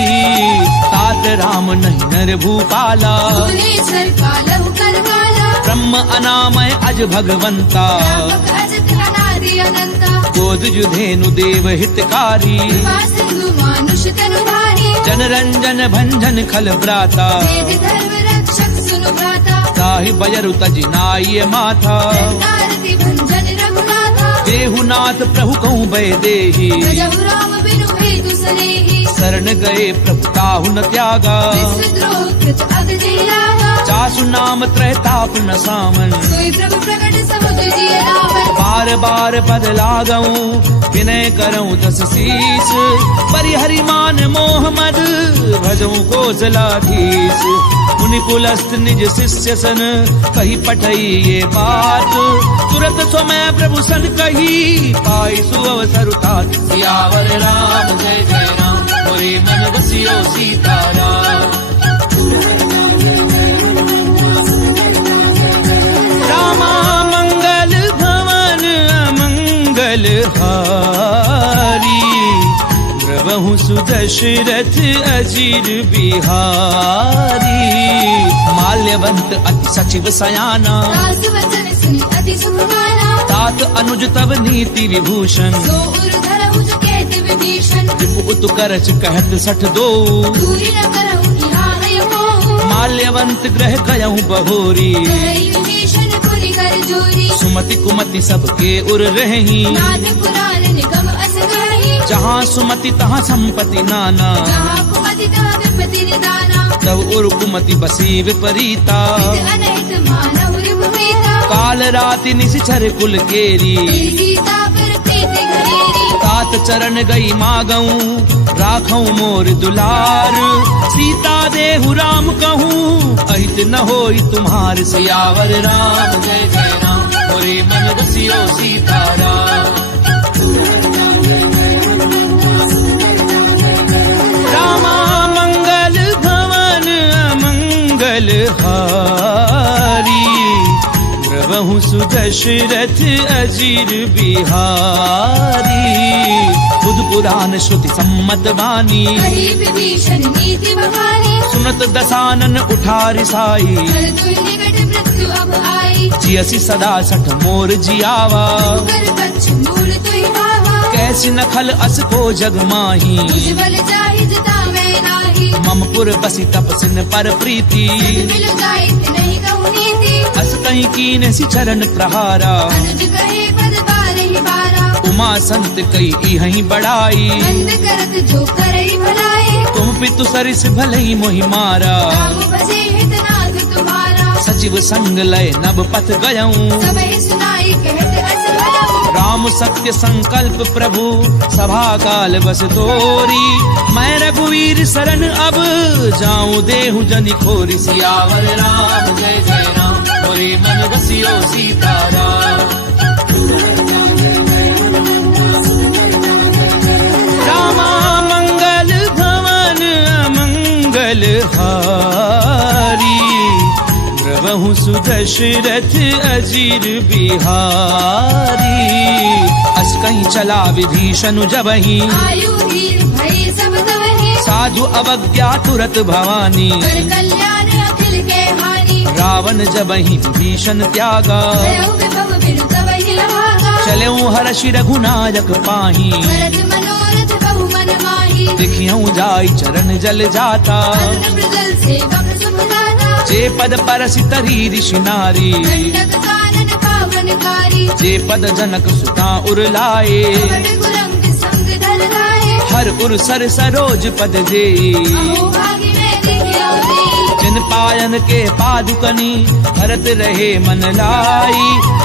तात राम नहीं नर भूपाला, भुवनेश्वर कालहु करवाला। ब्रह्म अनामय अज भगवंता। व्यापक अजत अनादि अनंता। गोद जुधेनु देव हितकारी, कृपा सिंधु मानुष तनुधारी। जन रंजन भंजन खल भ्राता। वेद धर्म रक्षक सुनु भ्राता। ताहि बजरु तज नाय माथा, आरती भंजन रघुनाथा। देहुनाथ प्रभु कहूँ भय देहि, गजब राम बिनु हेतु सनेहि। शरण गए प्रभु ताहु न त्यागा। विश्वद्रोह कृत अगजे लागा। चासु नाम त्रैताप न सामन, सोई प्रभु प्रकट समुद्र जिय रावण। बार बार पद लागऊं, विनय करऊं दस शीस। परिहरि मान मोह मद, भजऊं कौशलाधीश। मुनि पुलस्त निज शिष्य सन, कही पठई ये बात। तुरत समय प्रभु सन कही, पाई सुअवसर तात। सियावर राम जय जय राम, होरे मन बसियो सीताराम। रामा मंगल भवन अमंगल हारी, प्रभु सुदशरथ अजीर बिहारी। माल्यवंत अति सचिव सयाना, सासु वचन सुनि अति सुखमाना। तात अनुज तब नीति विभूषण, सो उर धरहु जो कहते विभीषण। रिपु उत करच कहत 62। दूरी न करहु यहाँ है मोह। माल्यवंत ग्रह गयहु बहोरी, कहि विभीषण पुनि कर जोरी। सुमति कुमति सबके उर रही। नाथ पुराण निगम अस गहि। जहाँ सुमति तहाँ संपत्ति नाना, जहाँ कुमति तहाँ विपत्ति निदाना। तब उर कुमति बसी विपरीता। विद अनहित मानव रिपुमीता। काल राति निशिचर कुल केरी, सीता पर प्रीति घनेरी। तात चरण गई मागऊं, राखऊं मोर दुलार। सीता देहु राम कहूँ, अहित न होई तुम्हार। सियावर राम जय जय राम, होरे मन बसियो सीताराम। रामा मंगल भवन अमंगल हारी, प्रभु सुदशरथ अजीर बिहारी। बुध पुराण श्रुति सम्मत वाणी, कहि विभीषण नीति बखानी। सुनत दसानन उठा रिसाई, कर दुई निकट मृत्यु अब आई। जियसी सदा सठ मोर जियावा, कर पक्ष मूल तुई भावा। कैसी नखल अस को जग माही, तुझ बल जाहि जितावे नाही। ममपुर बसी तपसिन पर प्रीति, मिल गायत नहीं कहूँ नीति। अस कहीं कीन सी चरण प्रहारा, अनुज कहे पद बारहि बारा। उमा संत कई इहहीं बड़ाई, बंद करत जो करई भलाई। तुम पितु सरिस भलई मोहि मारा, राम भजे हितनाथ तुम्हारा। सचिव संग लय नभ पथ गयऊं, सबहि सुनाई कहत अस भयऊ। राम सत्य संकल्प प्रभु सभा काल बस तोरी, मैं रघुवीर शरण अब जाऊं देहु जनि खोरी। सियावर राम जय जय राम, मोरे मन बसियो सीताराम। रामा मंगल भवन अमंगल हारी, द्रवहु सुदशरथ अजीर बिहारी। अस कहीं चला विभीषण जबहि, आयु वीर भई सब तवहि। साधु अवज्ञा तुरत भवानी, कर कल्याण अखिल के हानि। रावण जबहि विभीषण त्यागा, भयउ विभव बिनु तवहि लभागा। चलऊ हर्षि रघुनायक पाही, भरत मनोरथ बहु मन माही। देखियऊ जाई चरण जल जाता, अरुण मृगल सेवक सुख दाता। जे पद परसि तरी ऋषि नारी, दंडक कानन पावनकारी। जे पद जनक सुता उरलाए, बड़ कुरंग संग धर लाए। हर उर सर सरोज पद जे, अहो भागी में देखियो देई। जिन पायन के पादुकनी भरत रहे मन लाई,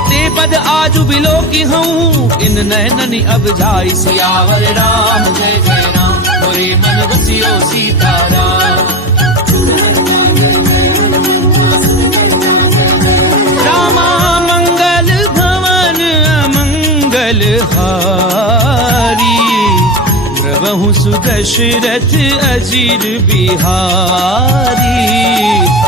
ते पद आजु बिलो की हूँ इन नैननी अब जाई। सियावर राम जय जय राम, मोरे मन बसियो सीताराम। रामा मंगल भवन अमंगल हारी, द्रवहु सुदशरथ अजीर बिहारी।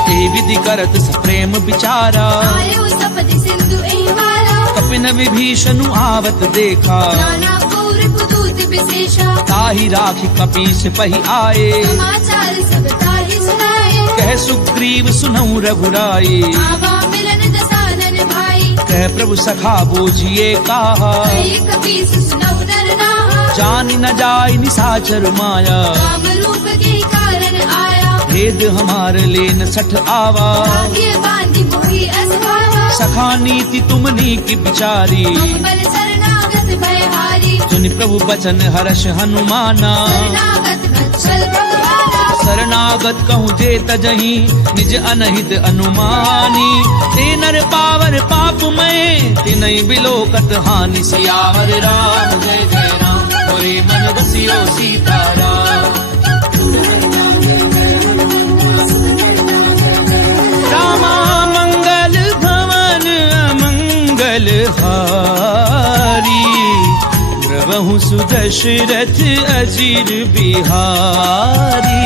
ए विधि करत सप्रेम विचारा, आयो सपति सिंधु एहि वारा। कपिन विभीषण आवत देखा, नाना कौरव दूत विशेषा। ताहि राखि कपीस पहि आए, समाचार सब ताहि सुनाए। कह सुग्रीव सुनऊ रघुराई, आवा मिलन दसानन भाई। कह प्रभु सखा बूझिए काहा, कही कपीस सुनऊ नर नाहा। जान न जाय निसाचर माया, राम रूप के कारण आया। भेद हमार लेन सठ आवा, भाग्य बांधि मोहि अस भावा। सखा नीति तुमनी की बिचारी, हम बल शरणागत भयहारी। सुनि प्रभु बचन हर्ष हनुमाना, शरणागत वत्सल भगवाना। शरणागत कहूँ जे तजहि निज अनहित अनुमानी, ते नर पावर पाप में तिनहि बिलोकत हानि। सियावर राम जय जय राम, मोरे मन बसियो सीताराम। रामा मंगल भवन अमंगल हारी, द्रवहु सुदशरथ अजीर बिहारी।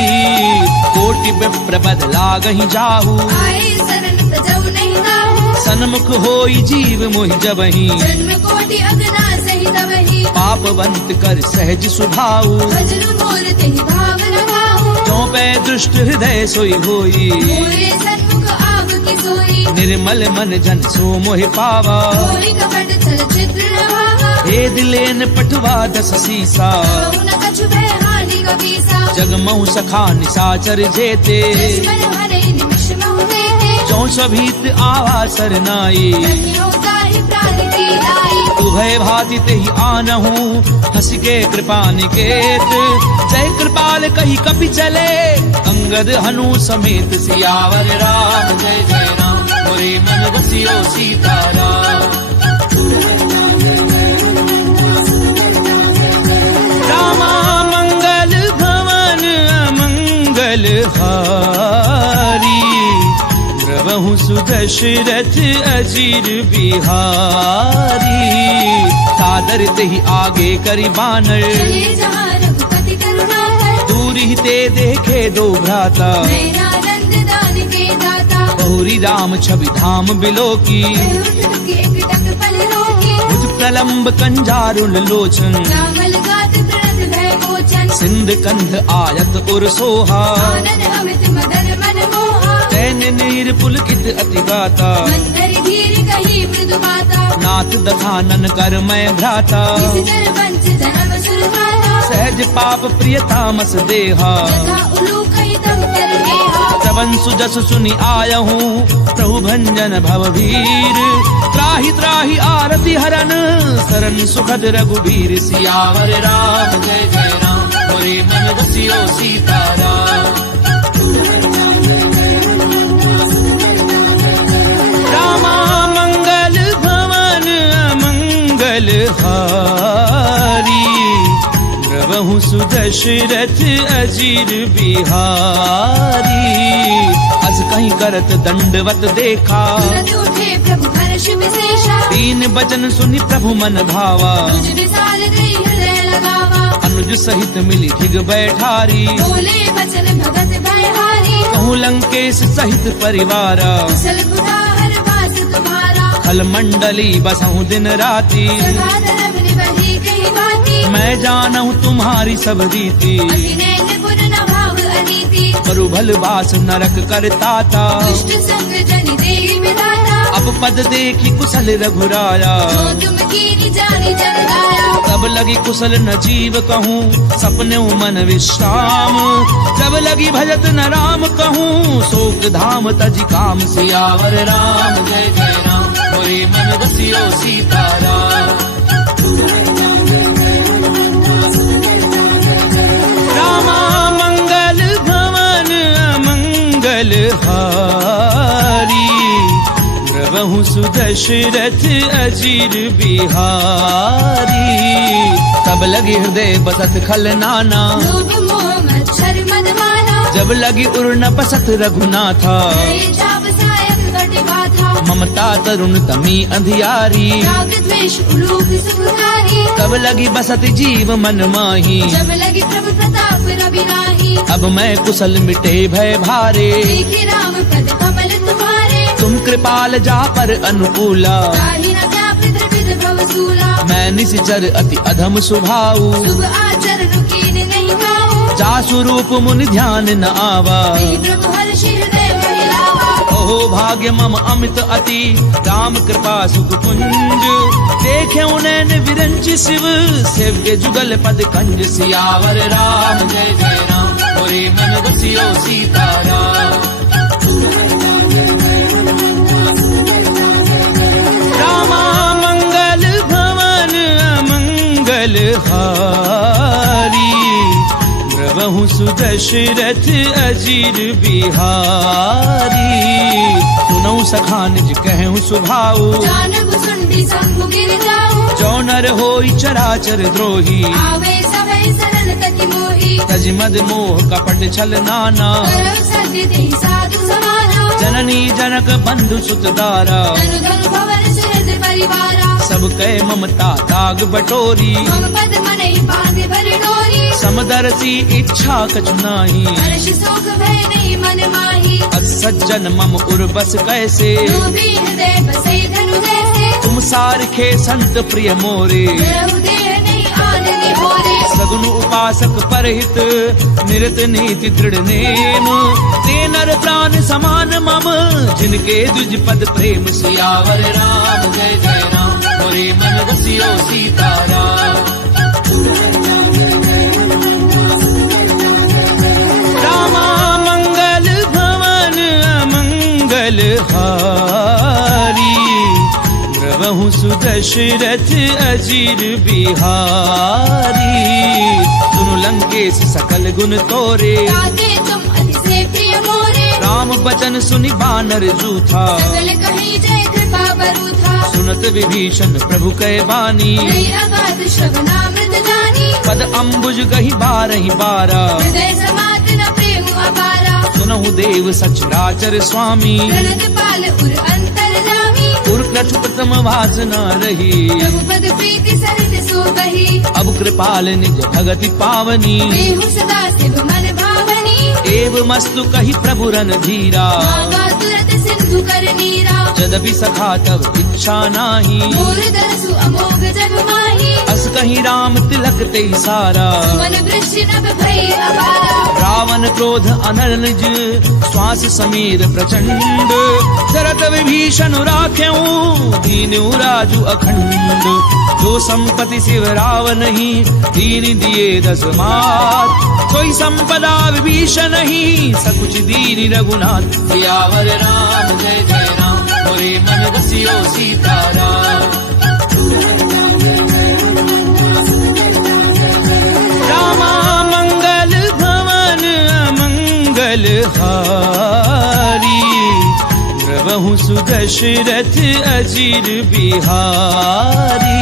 कोटि विप्र बद लागहि जाहु, आए शरण तजौ नहीं नाहु। सन्मुख होई जीव मोहि जबहि, जन्म कोटि अगना सहि तवहि। पापवंत कर सहज सुभाऊ, भजन मोर तेहि भाव लगाहु। जो पै दुष्ट हृदय सोई होई, मोरे सन्मुख आव की सोई। निर्मल मन जन सो मोहि पावा। कोई कपट छल छिद्र न भावा। भेद लेन पटवा दस सीसा, कहु न कछु भय हानि कपीसा। जगमहु सखा निसाचर जेते, दुश्मन हरै निमिष महु देते। जो सभीत आवा सरनाई, धन्यो ताहि प्राण की दाई। उभय भाति तेहि आनहु हंस के कृपा निकेत। जय कृपाल कही कपि चले, अंगद हनु समेत। सियावर राम जय जय राम, मोरे मन बसियो सीताराम। रामा मंगल भवन अमंगल हारी, द्रवहु सुदशरथ अजीर बिहारी। सादर तेहि आगे करि बानर, चले जहाँ रघुपति करुणाकर। दूरि ते देखे दो भ्राता, नैना नंद दान के दाता। बहुरी राम छवि धाम बिलोकी, उठ के एकटक पल रोकी। बुध प्रलंब कंजारुल लोचन, रामल गात प्रणत भय मोचन। लोचन सिंध कंध आयत उर सोहा आनन अमित मदन मन मोहा चैन नीर पुलकित अति गाता मंदर धीर कही मृदु माता नाथ दखानन कर मैं भ्राता विसितर वंच जन्म सुरहारा सहज पाप प्रिय तामस देहा तथा उलू कही तम कर गेहा श्रवण सुजस सुनि आया हूँ प्रभु भंजन भवभीर त्राहि त्राहि आरति हरन सरन सुखद रघुबीर सियावर राम जय जय राम मोरे मन बसियो सीताराम रामा मंगल भवन मंगल हारी प्रभु सुदशरथ अजीर बिहारी अस कहीं करत दंडवत देखा तुरंत उठे प्रभु हर्ष विशेषा तीन बचन सुनि प्रभु मन भावा तुझ विशाल गई हृदय लगावा अनुज सहित मिली ठिग बैठारी बोले बचन भगत भयहारी कहूँ लंकेश सहित परिवारा कुशल कुठार वास तुम्हारा खल मंडली बसहूँ दिन राती सदा धर्म निवही कही बाती मैं जानहूँ तुम्हारी सब रीति अति नैन गुण न भाव अनीति परु भल बास नरक करता था दुष्ट संग जन देहि विधाता अब पद देखी कुशल रघुराया जो तुम कीनी जानी जन गाया तब लगी कुशल न जीव कहूँ सपने मन विश्राम जब लगी भजत न राम कहूँ शोक धाम तज काम सियावर राम जय जय राम मोरे मन बसियो सीताराम रामा मंगल भवन मंगल हारी प्रभु सुदशरथ अजीर बिहारी तब लगी हृदय बसत खल नाना लोभ मोह मच्छर मद माना जब लगी उर न बसत रघुनाथा हरे जाप सायक घट गाथा ममता तरुण तमी अंधियारी राग द्वेष उलूक सुखकारी तब लगी बसत जीव मन माही जब लगी प्रभु प्रताप रवि नाही अब मैं कुशल मिटे भय भारे देखे राम पद कमल तुम्हारे तुम कृपाल जा पर अनुकूला ताहि न व्यापृत विध भवसूला मैं निश्चर अति अधम सुभाऊ शुभ आचरण कीन नहीं गाओ जासु रूप मुनि ध्यान न आवा वही प्रभु हर्ष हृदय महिलावा ओहो भाग्य मम अमित अति राम कृपा सुख कुंज देखे उनैन विरंच शिव सेव्य जुगल पद कंज सियावर राम जय जय राम मोरे मन बसियो सीताराम रामा मंगल भवन मंगल हारी प्रभु सुदशरथ अजीर बिहारी सुनऊ सखा निज कहूँ सुभाऊ जानब सुंडी शंभु गिर जाऊ जो नर होई चराचर द्रोही आवे सभय सरल कति मोही तज मद मोह कपट छल नाना करव सत्य देहि साधु समाना जननी जनक बंधु सुत दारा धनु धनु भवन सुहृद परिवारा सब कह ममता दाग बटोरी मम पद मनहि बांधे भर डोरी समदर्शी इच्छा कछु नाही हर्ष शोक भय नहीं मन माही असज्जन मम उर्बस कैसे लोभी हृदय बसे धनु जैसे तुम सारखे संत प्रिय मोरे रहु देह नहीं आनंद होरे सगुन उपासक परहित निरत नीति दृढ़ नेम ते नर प्राण समान मम जिनके द्विज पद प्रेम सियावर राम जय जय राम मोरे मन बसियो सीताराम रामा मंगल भवन मंगल हारी प्रभु सुदशरथ अजीर बिहारी सुनु लंकेश सकल गुण तोरे ताके तुम अति से प्रिय मोरे राम बचन सुनि बानर जूथा सकल कहीं जय कृपा बरूथा सुनत विभीषण प्रभु कै बानी नहीं अगाध श्रवणामृत जानी पद अम्बुज गही बारहि बारा हृदय समात न प्रेम अपारा सुनहु देव सचराचर स्वामी प्रणत पाल उर अंतर जामी उर प्रथम वासना रही प्रभु पद प्रीति सरित सो गही अब कृपाल निज भगति पावनी देहु सदा शिव मन भावनी एव मस्तु कही प्रभु रन धीरा मांगा तुरत सिंधु कर नीरा यद्यपि सखा तब इच्छा नाही मोर दरसु अमोघ जग माही अस कहीं राम तिलक ते सारा मन वृष्टि नभ भई अपारा रावण क्रोध अनर्ज श्वास समीर प्रचंड शरत विभीषण राख्यऊ दीनु राजु अखंड जो संपत्ति शिव रावण ही दीन दिए 10 मात कोई संपदा विभीषण ही सकुच दीन रघुनाथ सियावर राम जय जय राम मोरे मन बसियो सीताराम रामा मंगल भवन अमंगल हारी द्रवहु सुदशरथ अजीर बिहारी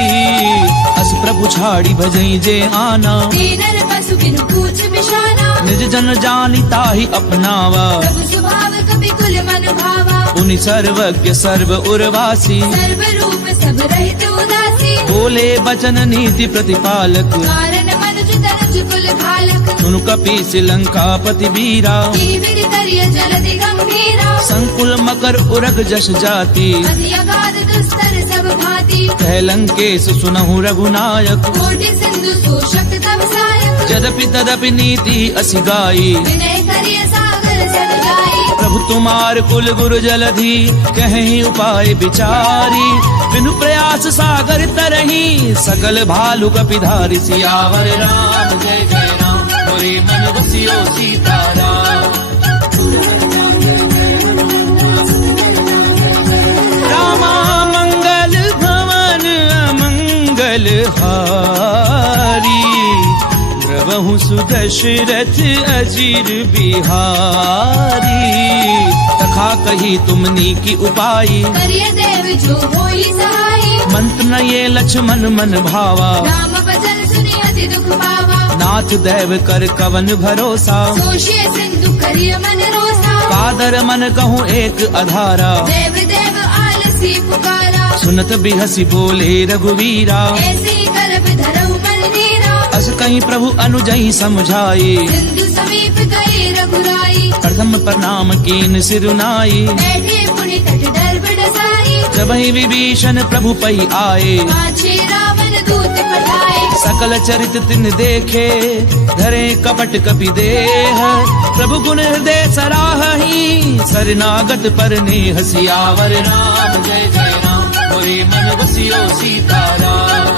अस प्रभु छाड़ी भजई जे आना दीनर पशु बिनु पूछ बिशाना निज जन जानी ताहि अपनावा प्रभु स्वभाव कपि कुल मन भावा उनि सर्वज्ञ सर्व उर्वासी सर्व रूप सब रहित उदासी बोले बचन नीति प्रतिपालक कारण मनुज तनुज कुल घालक सुनु कपीस लंकापति वीरा जीवित करिय जलधि गंभीरा संकुल मकर उरग जस जाति अति अगाध दुस्तर सब भांति कह लंकेश सुनहु रघुनायक कोटि सिंधु शोषक तब सायक यद्यपि तदपि नीति असि गाई विनय करिय सागर जल जाई प्रभु तुम्हार कुल गुरु जलधि कहीं उपाय विचारी बिनु प्रयास सागर तरही सकल भालु कपिधारी सियावर राम जय जय राम मोरे मन बसियो सीताराम रामा मंगल भवन अमंगल हारी द्रवहु सुदशरथ अजीर बिहारी तथा कही तुमनी की उपाई करिय देव जो होई सहाई मंत्र न ये लक्ष्मण मन भावा राम भजन सुनि अति दुख पावा नाथ दैव कर कवन भरोसा सोशिय सिंधु करिय मन रोसा कादर मन कहूँ एक अधारा देव देव आलसी पुकारा सुनत बिहसी बोले रघुवीरा ऐसे करब धरऊ मन नीरा अस कहीं प्रभु अनुजई समझाई सिंधु समीप गए रघुराई प्रथम प्रणाम कीन सिरुनाई बैठे पुनि तट डर बडसाई जब ही विभीषण प्रभु पई आए पाछे रावण दूत पठाए सकल चरित तिन देखे धरे कपट कपि देह प्रभु गुण हृदय सराहही सरनागत पर नेह सियावर राम जय जय राम मोरे मन बसियो सीताराम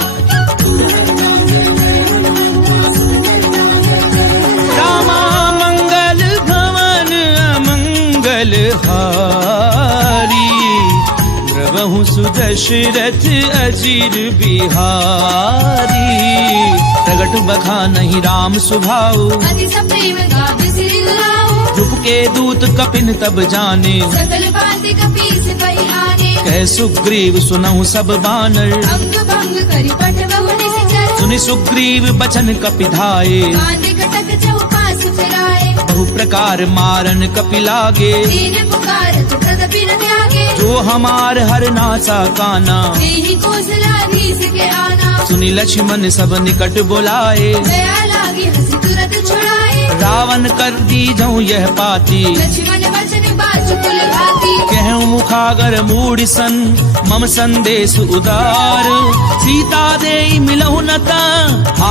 रामा मंगल भवन अमंगल हारी द्रवहु सुदशरथ अजीर बिहारी प्रगट बखा नहीं राम सुभाऊ अति सप्रेम गाव सिरि दुलाऊ रूप के दूत कपिन तब जाने सकल बात कपीस पई आने कह सुग्रीव सुनहु सब बानर अंग भंग करि पठ बहु निश्चर सुनि सुग्रीव बचन कपिधाये कांद कटक चौपास फिराए बहु प्रकार मारन कपि लागे दीन पुकारत तदपि न त्यागे जो हमार हर नासा काना देहि कौशलाधीश के आना सुनि लक्ष्मण सब निकट बुलाए दया लागी हंसी तुरत छुड़ाए रावण कर दी जाऊं यह पाती लक्ष्मण वचन बाजु कुल घाती कहूँ मुखागर मूढ़ सन मम संदेश उदार सीता दे मिलहु नता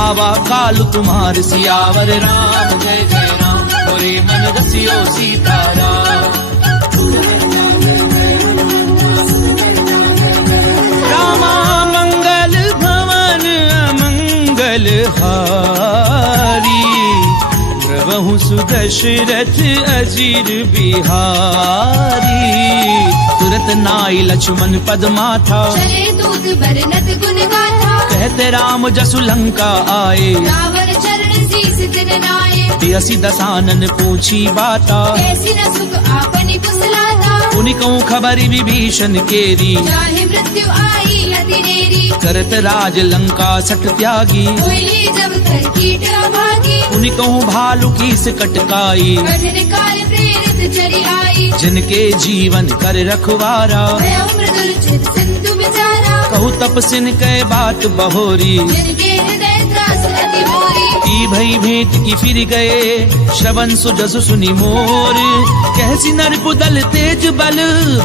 आवा काल तुम्हार सियावर राम जय जय राम मोरे मन बसियो सीताराम रामा मंगल भवन अमंगल हारी द्रवहु सुदशरथ अजीर बिहारी तुरत नाई लक्ष्मण पद माथा चले दूत बरनत गुण गाथा कहते राम जसु लंका आए रावण चरण शीस तिन नाये तियसी दसानन पूछी बाता ऐसी न सुख आपनि कुशलाता उनि कहूँ खबरी विभीषण केरी चाहे मृत्यु आई अति नेरी करत राज लंका सट त्यागी कोई जब कर कीट अभागी उनि कहूँ भालू की से कटकाई कठिन काल प्रेरित चली आई जिनके जीवन कर रखवारा भय मृदुल चित सिंधु बिचारा कहू तपसिन कै बात बहोरी जिनके हृदय त्रास अति मोरी की भई भेंट की फिर गए, श्रवण सुजसु सुनि मोर। कहसी नरपुदल तेज बल,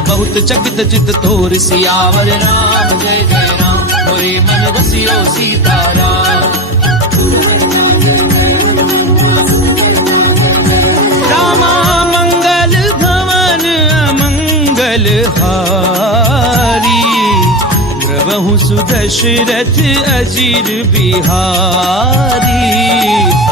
बहुत चकित चित तोर। सियावर राम जय जय राम, मोरे मन बसियो सीताराम। रामा मंगल भवन अमंगल हारी, द्रवहु सुदशरथ अजीर बिहारी।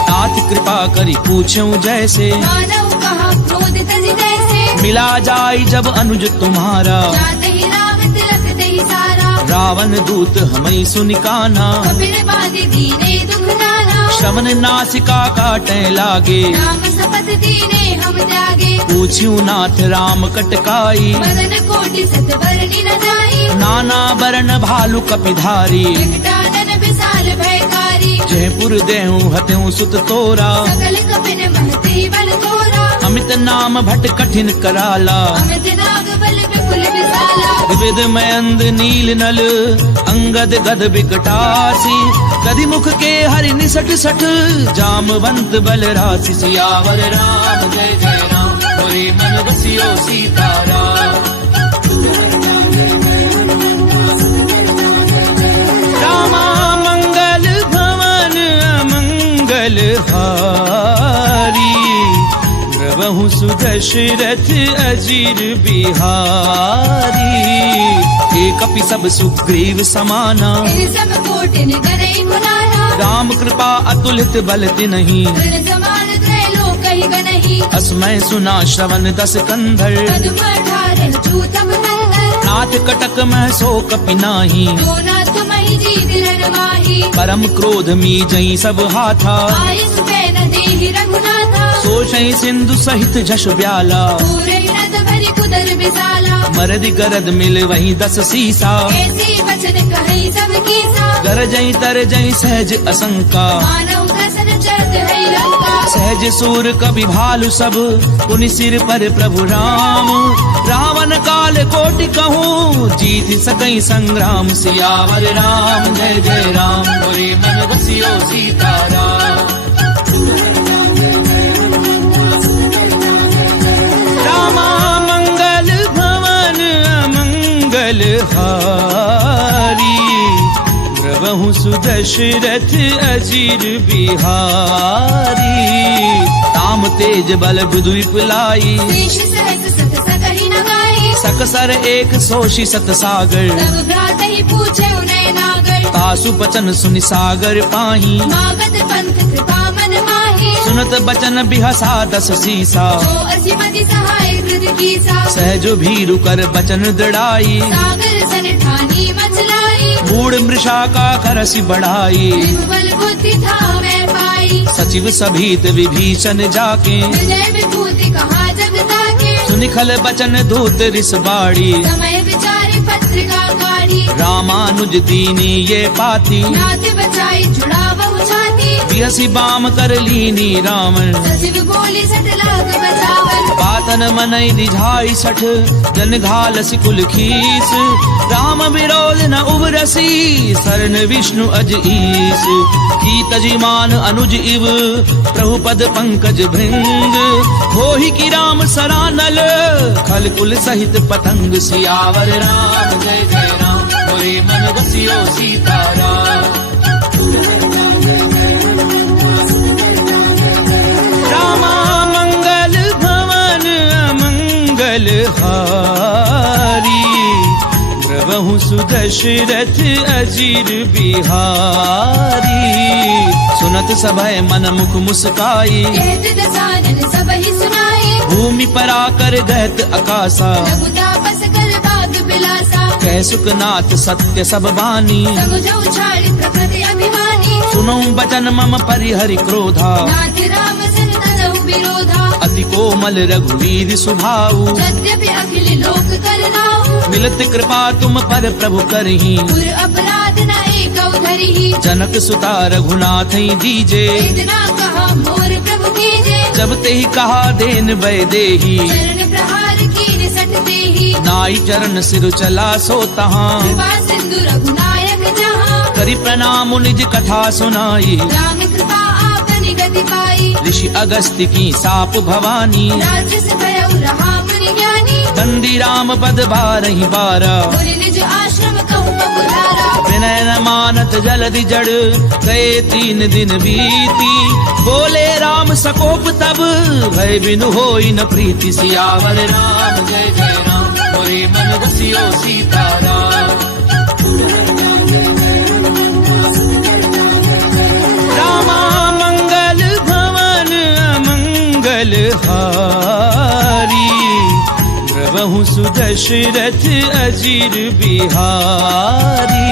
नाथ कृपा करी पूछूं जैसे, मानव कहा क्रोध तज जैसे। मिला जाई जब अनुज तुम्हारा, जाते ही राम तिलक दही सारा। रावण दूत हमें सुनिकाना, कबीर बांधे दीने दुख नाना। श्रवण नासिका काटे लागे, राम शपथ दीने हम त्यागे। पूछ्यू नाथ राम कटकाई, मदन कोटि सत बरनी न जाई। नाना बरन भालु कपिधारी। विकटानन विशाल भयकारी, जयपुर देहूं हत्यूं सुत तोरा। सकल कपिन महती बल तोरा। अमित नाम भट कठिन कराला, अमित नाग बल विपुल विशाला। विविध मयंद नील नल, अंगद गद विकटासी। गदि मुख के हरि निसट सठ, जामवंत बल राशि। सियावर राम जय जय राम, मोरे मन बसियो सीताराम। रामा मंगल भवन अमंगल हारी, द्रवहु सुदशरथ अजीर बिहारी। एक कपि सब सुग्रीव समाना, इन सब कोटिन करई मुलाना। राम कृपा अतुलित बल तिन्हि, तृण समान त्रैलोक ही गनहि। अस्मै सुना श्रवण दस कंधर। पद्म ठारन चूतम नंदन, नाथ कटक मह सो कपि नाही। जो ना तुम ही जीविरन माही। परम क्रोध मी जई सब हाथा, आयुष पे न देहि रघुनाथा। सोषई सिंधु सहित जश ब्याला, पूरे नद भरी कुदर विशाला। मरदि गरद मिल वही दस सीसा। ऐसी वचन कहि सब कीसा। गरजई तरजई सहज असंका, मानव प्रसन चरत है लंका। सहज सूर कवि भालु सब, पुनि सिर पर प्रभु राम। रावण काल कोटि कहूँ, जीत सकई संग्राम। सियावर राम जय जय राम, मोरे मन बसियो सीताराम। रामा मंगल भवन अमंगल हारी, द्रवहु सुदशरथ अजीर बिहारी। ताम तेज बल बुद्धिप लाई, शेष सहस सत सकहि न गाई। सकसर एक सोषि सत सागर। तब भ्रातहि पूछे उनय नागर। तासु बचन सुनि सागर पाही, मागत पंथ कृपा मन माही। सुनत बचन बिहसा दस सीसा। जो असिमति सहाय कृत कीसा। सहज भीरु कर बचन दृढ़ाई, सागर सन ठानी मचलाई। मूढ़ मृषा का करसि बढ़ाई। बल बुद्धि था मैं पाई। सचिव सभीत विभीषण जाके, विजय विभूति कहा जग ताके। सुनिखल बचन दूत रिस बाड़ी। समय विचारे पत्रिका काढ़ी। रामानुज दीनी ये पाती, नाथ बचाई जुड़ा बहु छाती। बिहसी बाम कर लीनी रावण। सचिव बोली सट लाग बचावन। बातन मनई रिझाई सठ, जन घाल सिकुल खीस। राम विरोध न उबरसी, शरण विष्णु अज ईस। की तजिमान अनुज इव, प्रभु पद पंकज भृंग। होहि की राम सरानल, खल कुल सहित पतंग। सियावर राम जय जय राम, मोरे मन बसियो सीताराम। रामा मंगल भवन अमंगल हारी, द्रवहु सुदशरथ अजीर बिहारी। सुनत सभय मन मुख मुस्काई, कहत दसानन सबहि सुनाई। भूमि पर आकर गहत अकासा। लघु तापस कर बाग बिलासा। कह सुखनाथ सत्य सब बानी, समुझो छाड़ प्रकृति अभिमानी। सुनो बचन मम परिहरि क्रोधा। नाथ राम सन तजहु विरोधा। अति कोमल रघुवीर सुभाऊ। यद्यपि अखिल लोक करनाऊ। मिलत कृपा तुम पर प्रभु करही। गुर अपराध न एकौ धरिहि। जनक सुता रघुनाथ दीजे। इतना कहा मोर प्रभु कीजे। जब ते ही कहा देन वै देही। चरण प्रहार कीन सट देहि। नाई चरण सिर चला सो तहाँ। कृपा सिंधु रघुनायक जहाँ। करि प्रणाम निज कथा सुनाई। राम कृपा आपनि ऋषि अगस्त्य की साप भवानी, राक्षस भयउ रहा मुनि ज्ञानी, बंदी राम पद बारहि बारा, मुनि निज आश्रम कहु पपुधारा। विनय न मानत जलधि जड़, गए 3 दिन बीती, बोले राम सकोप तब, भय बिनु होई न प्रीति। सियावर राम जय जय राम, मोरे मन बसियो सीताराम। रामा मंगल भवन अमंगल हारी, द्रवहु सुदशरथ अजीर बिहारी।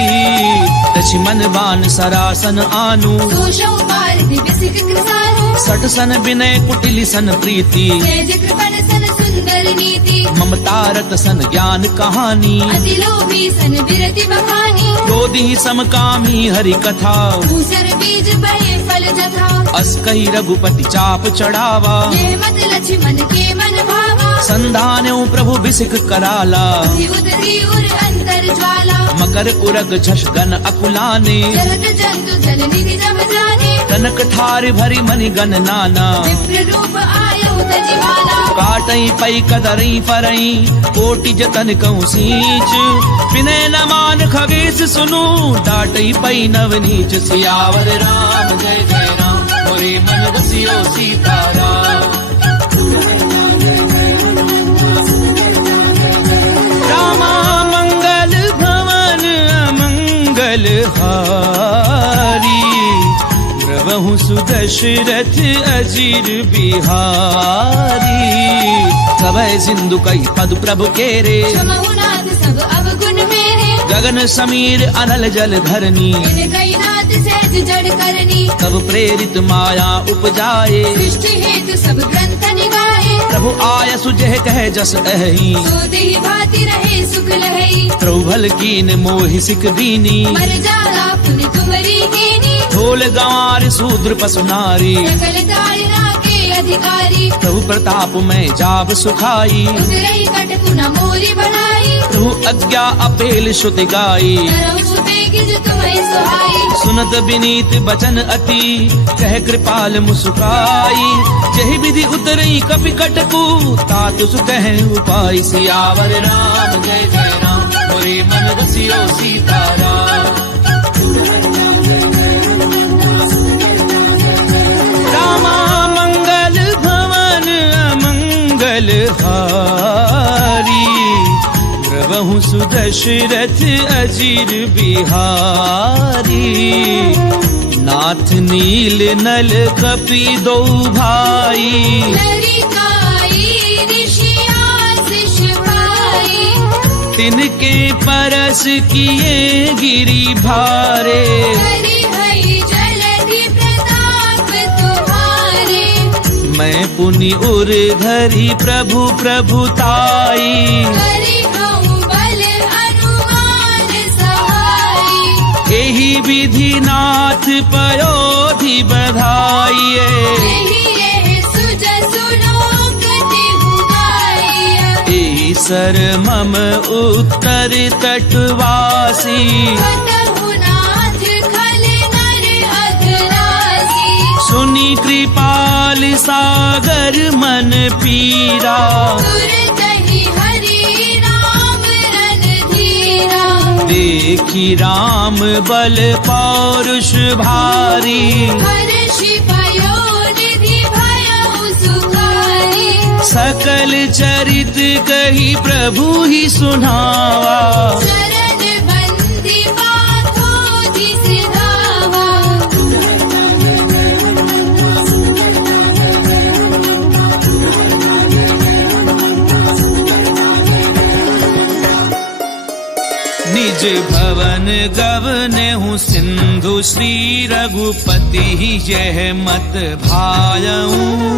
लक्ष्मण बान सरासन आनु, सोषौ पारधि बिसिक कृसानु, सठ सन विनय कुटिल सन प्रीति, तेज कृपण सन सुंदर नीति। ममता रत सन ज्ञान कहानी, अति लोभी सन विरति बखानी, क्रोधी समकामी हरि कथा। दूसर बीज बहे फल जथा, अस कही रघुपति चाप चढ़ावा, यह मत लक्ष्मण के मन भावा। संधान्यो प्रभु बिसिक कराला, बुद्धि उदरी उर अंतर ज्वाला। मकर उरग झष गन अकुलाने, जलद जंतु जल निधि जब जाने, कनक थार भरी मनि गन नाना। विप्र रूप आयु तजिवाला, काटई पई कदरई परई, कोटि जतन कहूँ सींच। विनय न मान खगेश सुनु, डाटई पई नवनीच। सियावर राम जय जय राम, मोरे मन बसियो सीताराम। रामा मंगल भवन अमंगल हारी, द्रवहु सुदशरथ अजीर बिहारी। सबय सिंधु कई पद प्रभु केरे, क्षमहु नाथ सब अवगुण मेरे। गगन समीर अनल जल धरनी, इन कई नाथ सहज जड़ करनी। तब प्रेरित माया उपजाए, सृष्टि हेतु सब ग्रंथ निगाहे। प्रभु आय सुजह कह जस अहि, सो देहि भांति रहे सुख लहई। प्रभु भल कीन मोहि सिक दीनी, मर जाला पुनि तुमरी कीनी। ढोल गंवार शूद्र पशु नारी, सकल तारना के अधिकारी। प्रभु प्रताप में जाब सुखाई, उतरई कटकु न मोरी बढ़ाई। प्रभु आज्ञा अपेल श्रुति गाई। तरहु सुबेगिज तुम्हें सुहाई। सुनत विनीत बचन अति, कह कृपाल मुस्काई। जहि विधि उतरई कपि कटकु, तातु सुकह उपाय। सियावर राम जय जय राम, मोरे मन बसियो सीताराम। रामा मंगल भवन अमंगल हारी, द्रवहु सुदशरथ अजीर बिहारी। नाथ नील नल कपि दो भाई, लरिकाई ऋषि आशीष पाई। तिनके परस किए गिरि भारे, हरि हरि जलधि प्रताप तुम्हारे। मैं पुनि उर धरि प्रभु प्रभुताई। हरि हऊँ बल अनुमान सहाई। एहि विधि नाथ पयोधि बधाइए। यही यह सुजसु लोकति हुआई। एहि सर मम उत्तर तटवासी, कतहु नाथ खल नर अधरासी। सुनि कृपाल सागर मन पीरा। सुरतहि हरि राम रणधीरा। देखी राम बल पौरुष भारी, हर्षि पयोनिधि भयउ सुखारी। सकल चरित कही प्रभु ही सुनावा। चरण बंदी बातोधि सिधावा। निज भवन गवनेहु सिंधु, श्री रघुपति यह मत भायऊ।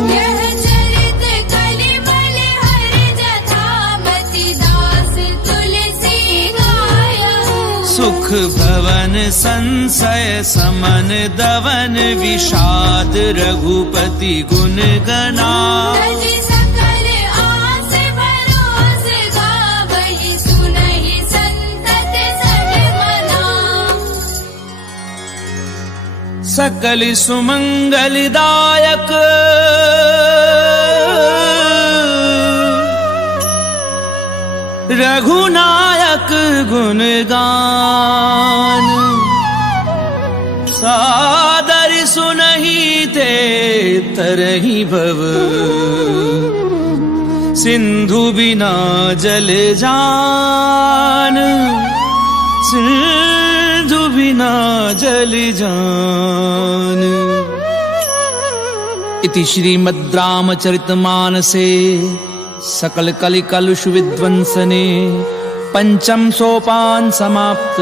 यह चरित कलिमल हरि जथा, मति दास तुलसी गायऊ। सुख भवन संशय समन दवन, विषाद रघुपति गुण गना। तजि सकल आस भरोस गावहि, सुनहि संतत सद मना। सकल सुमंगलदायक रघुनायक गुणगान सादर सुनहि ते तरहि भव सिंधु बिना जल जान सिंधु बिना जल जान। इति श्रीमद् रामचरितमानसे सकल कलि कलुष विध्वंसने पंचम सोपान समाप्त।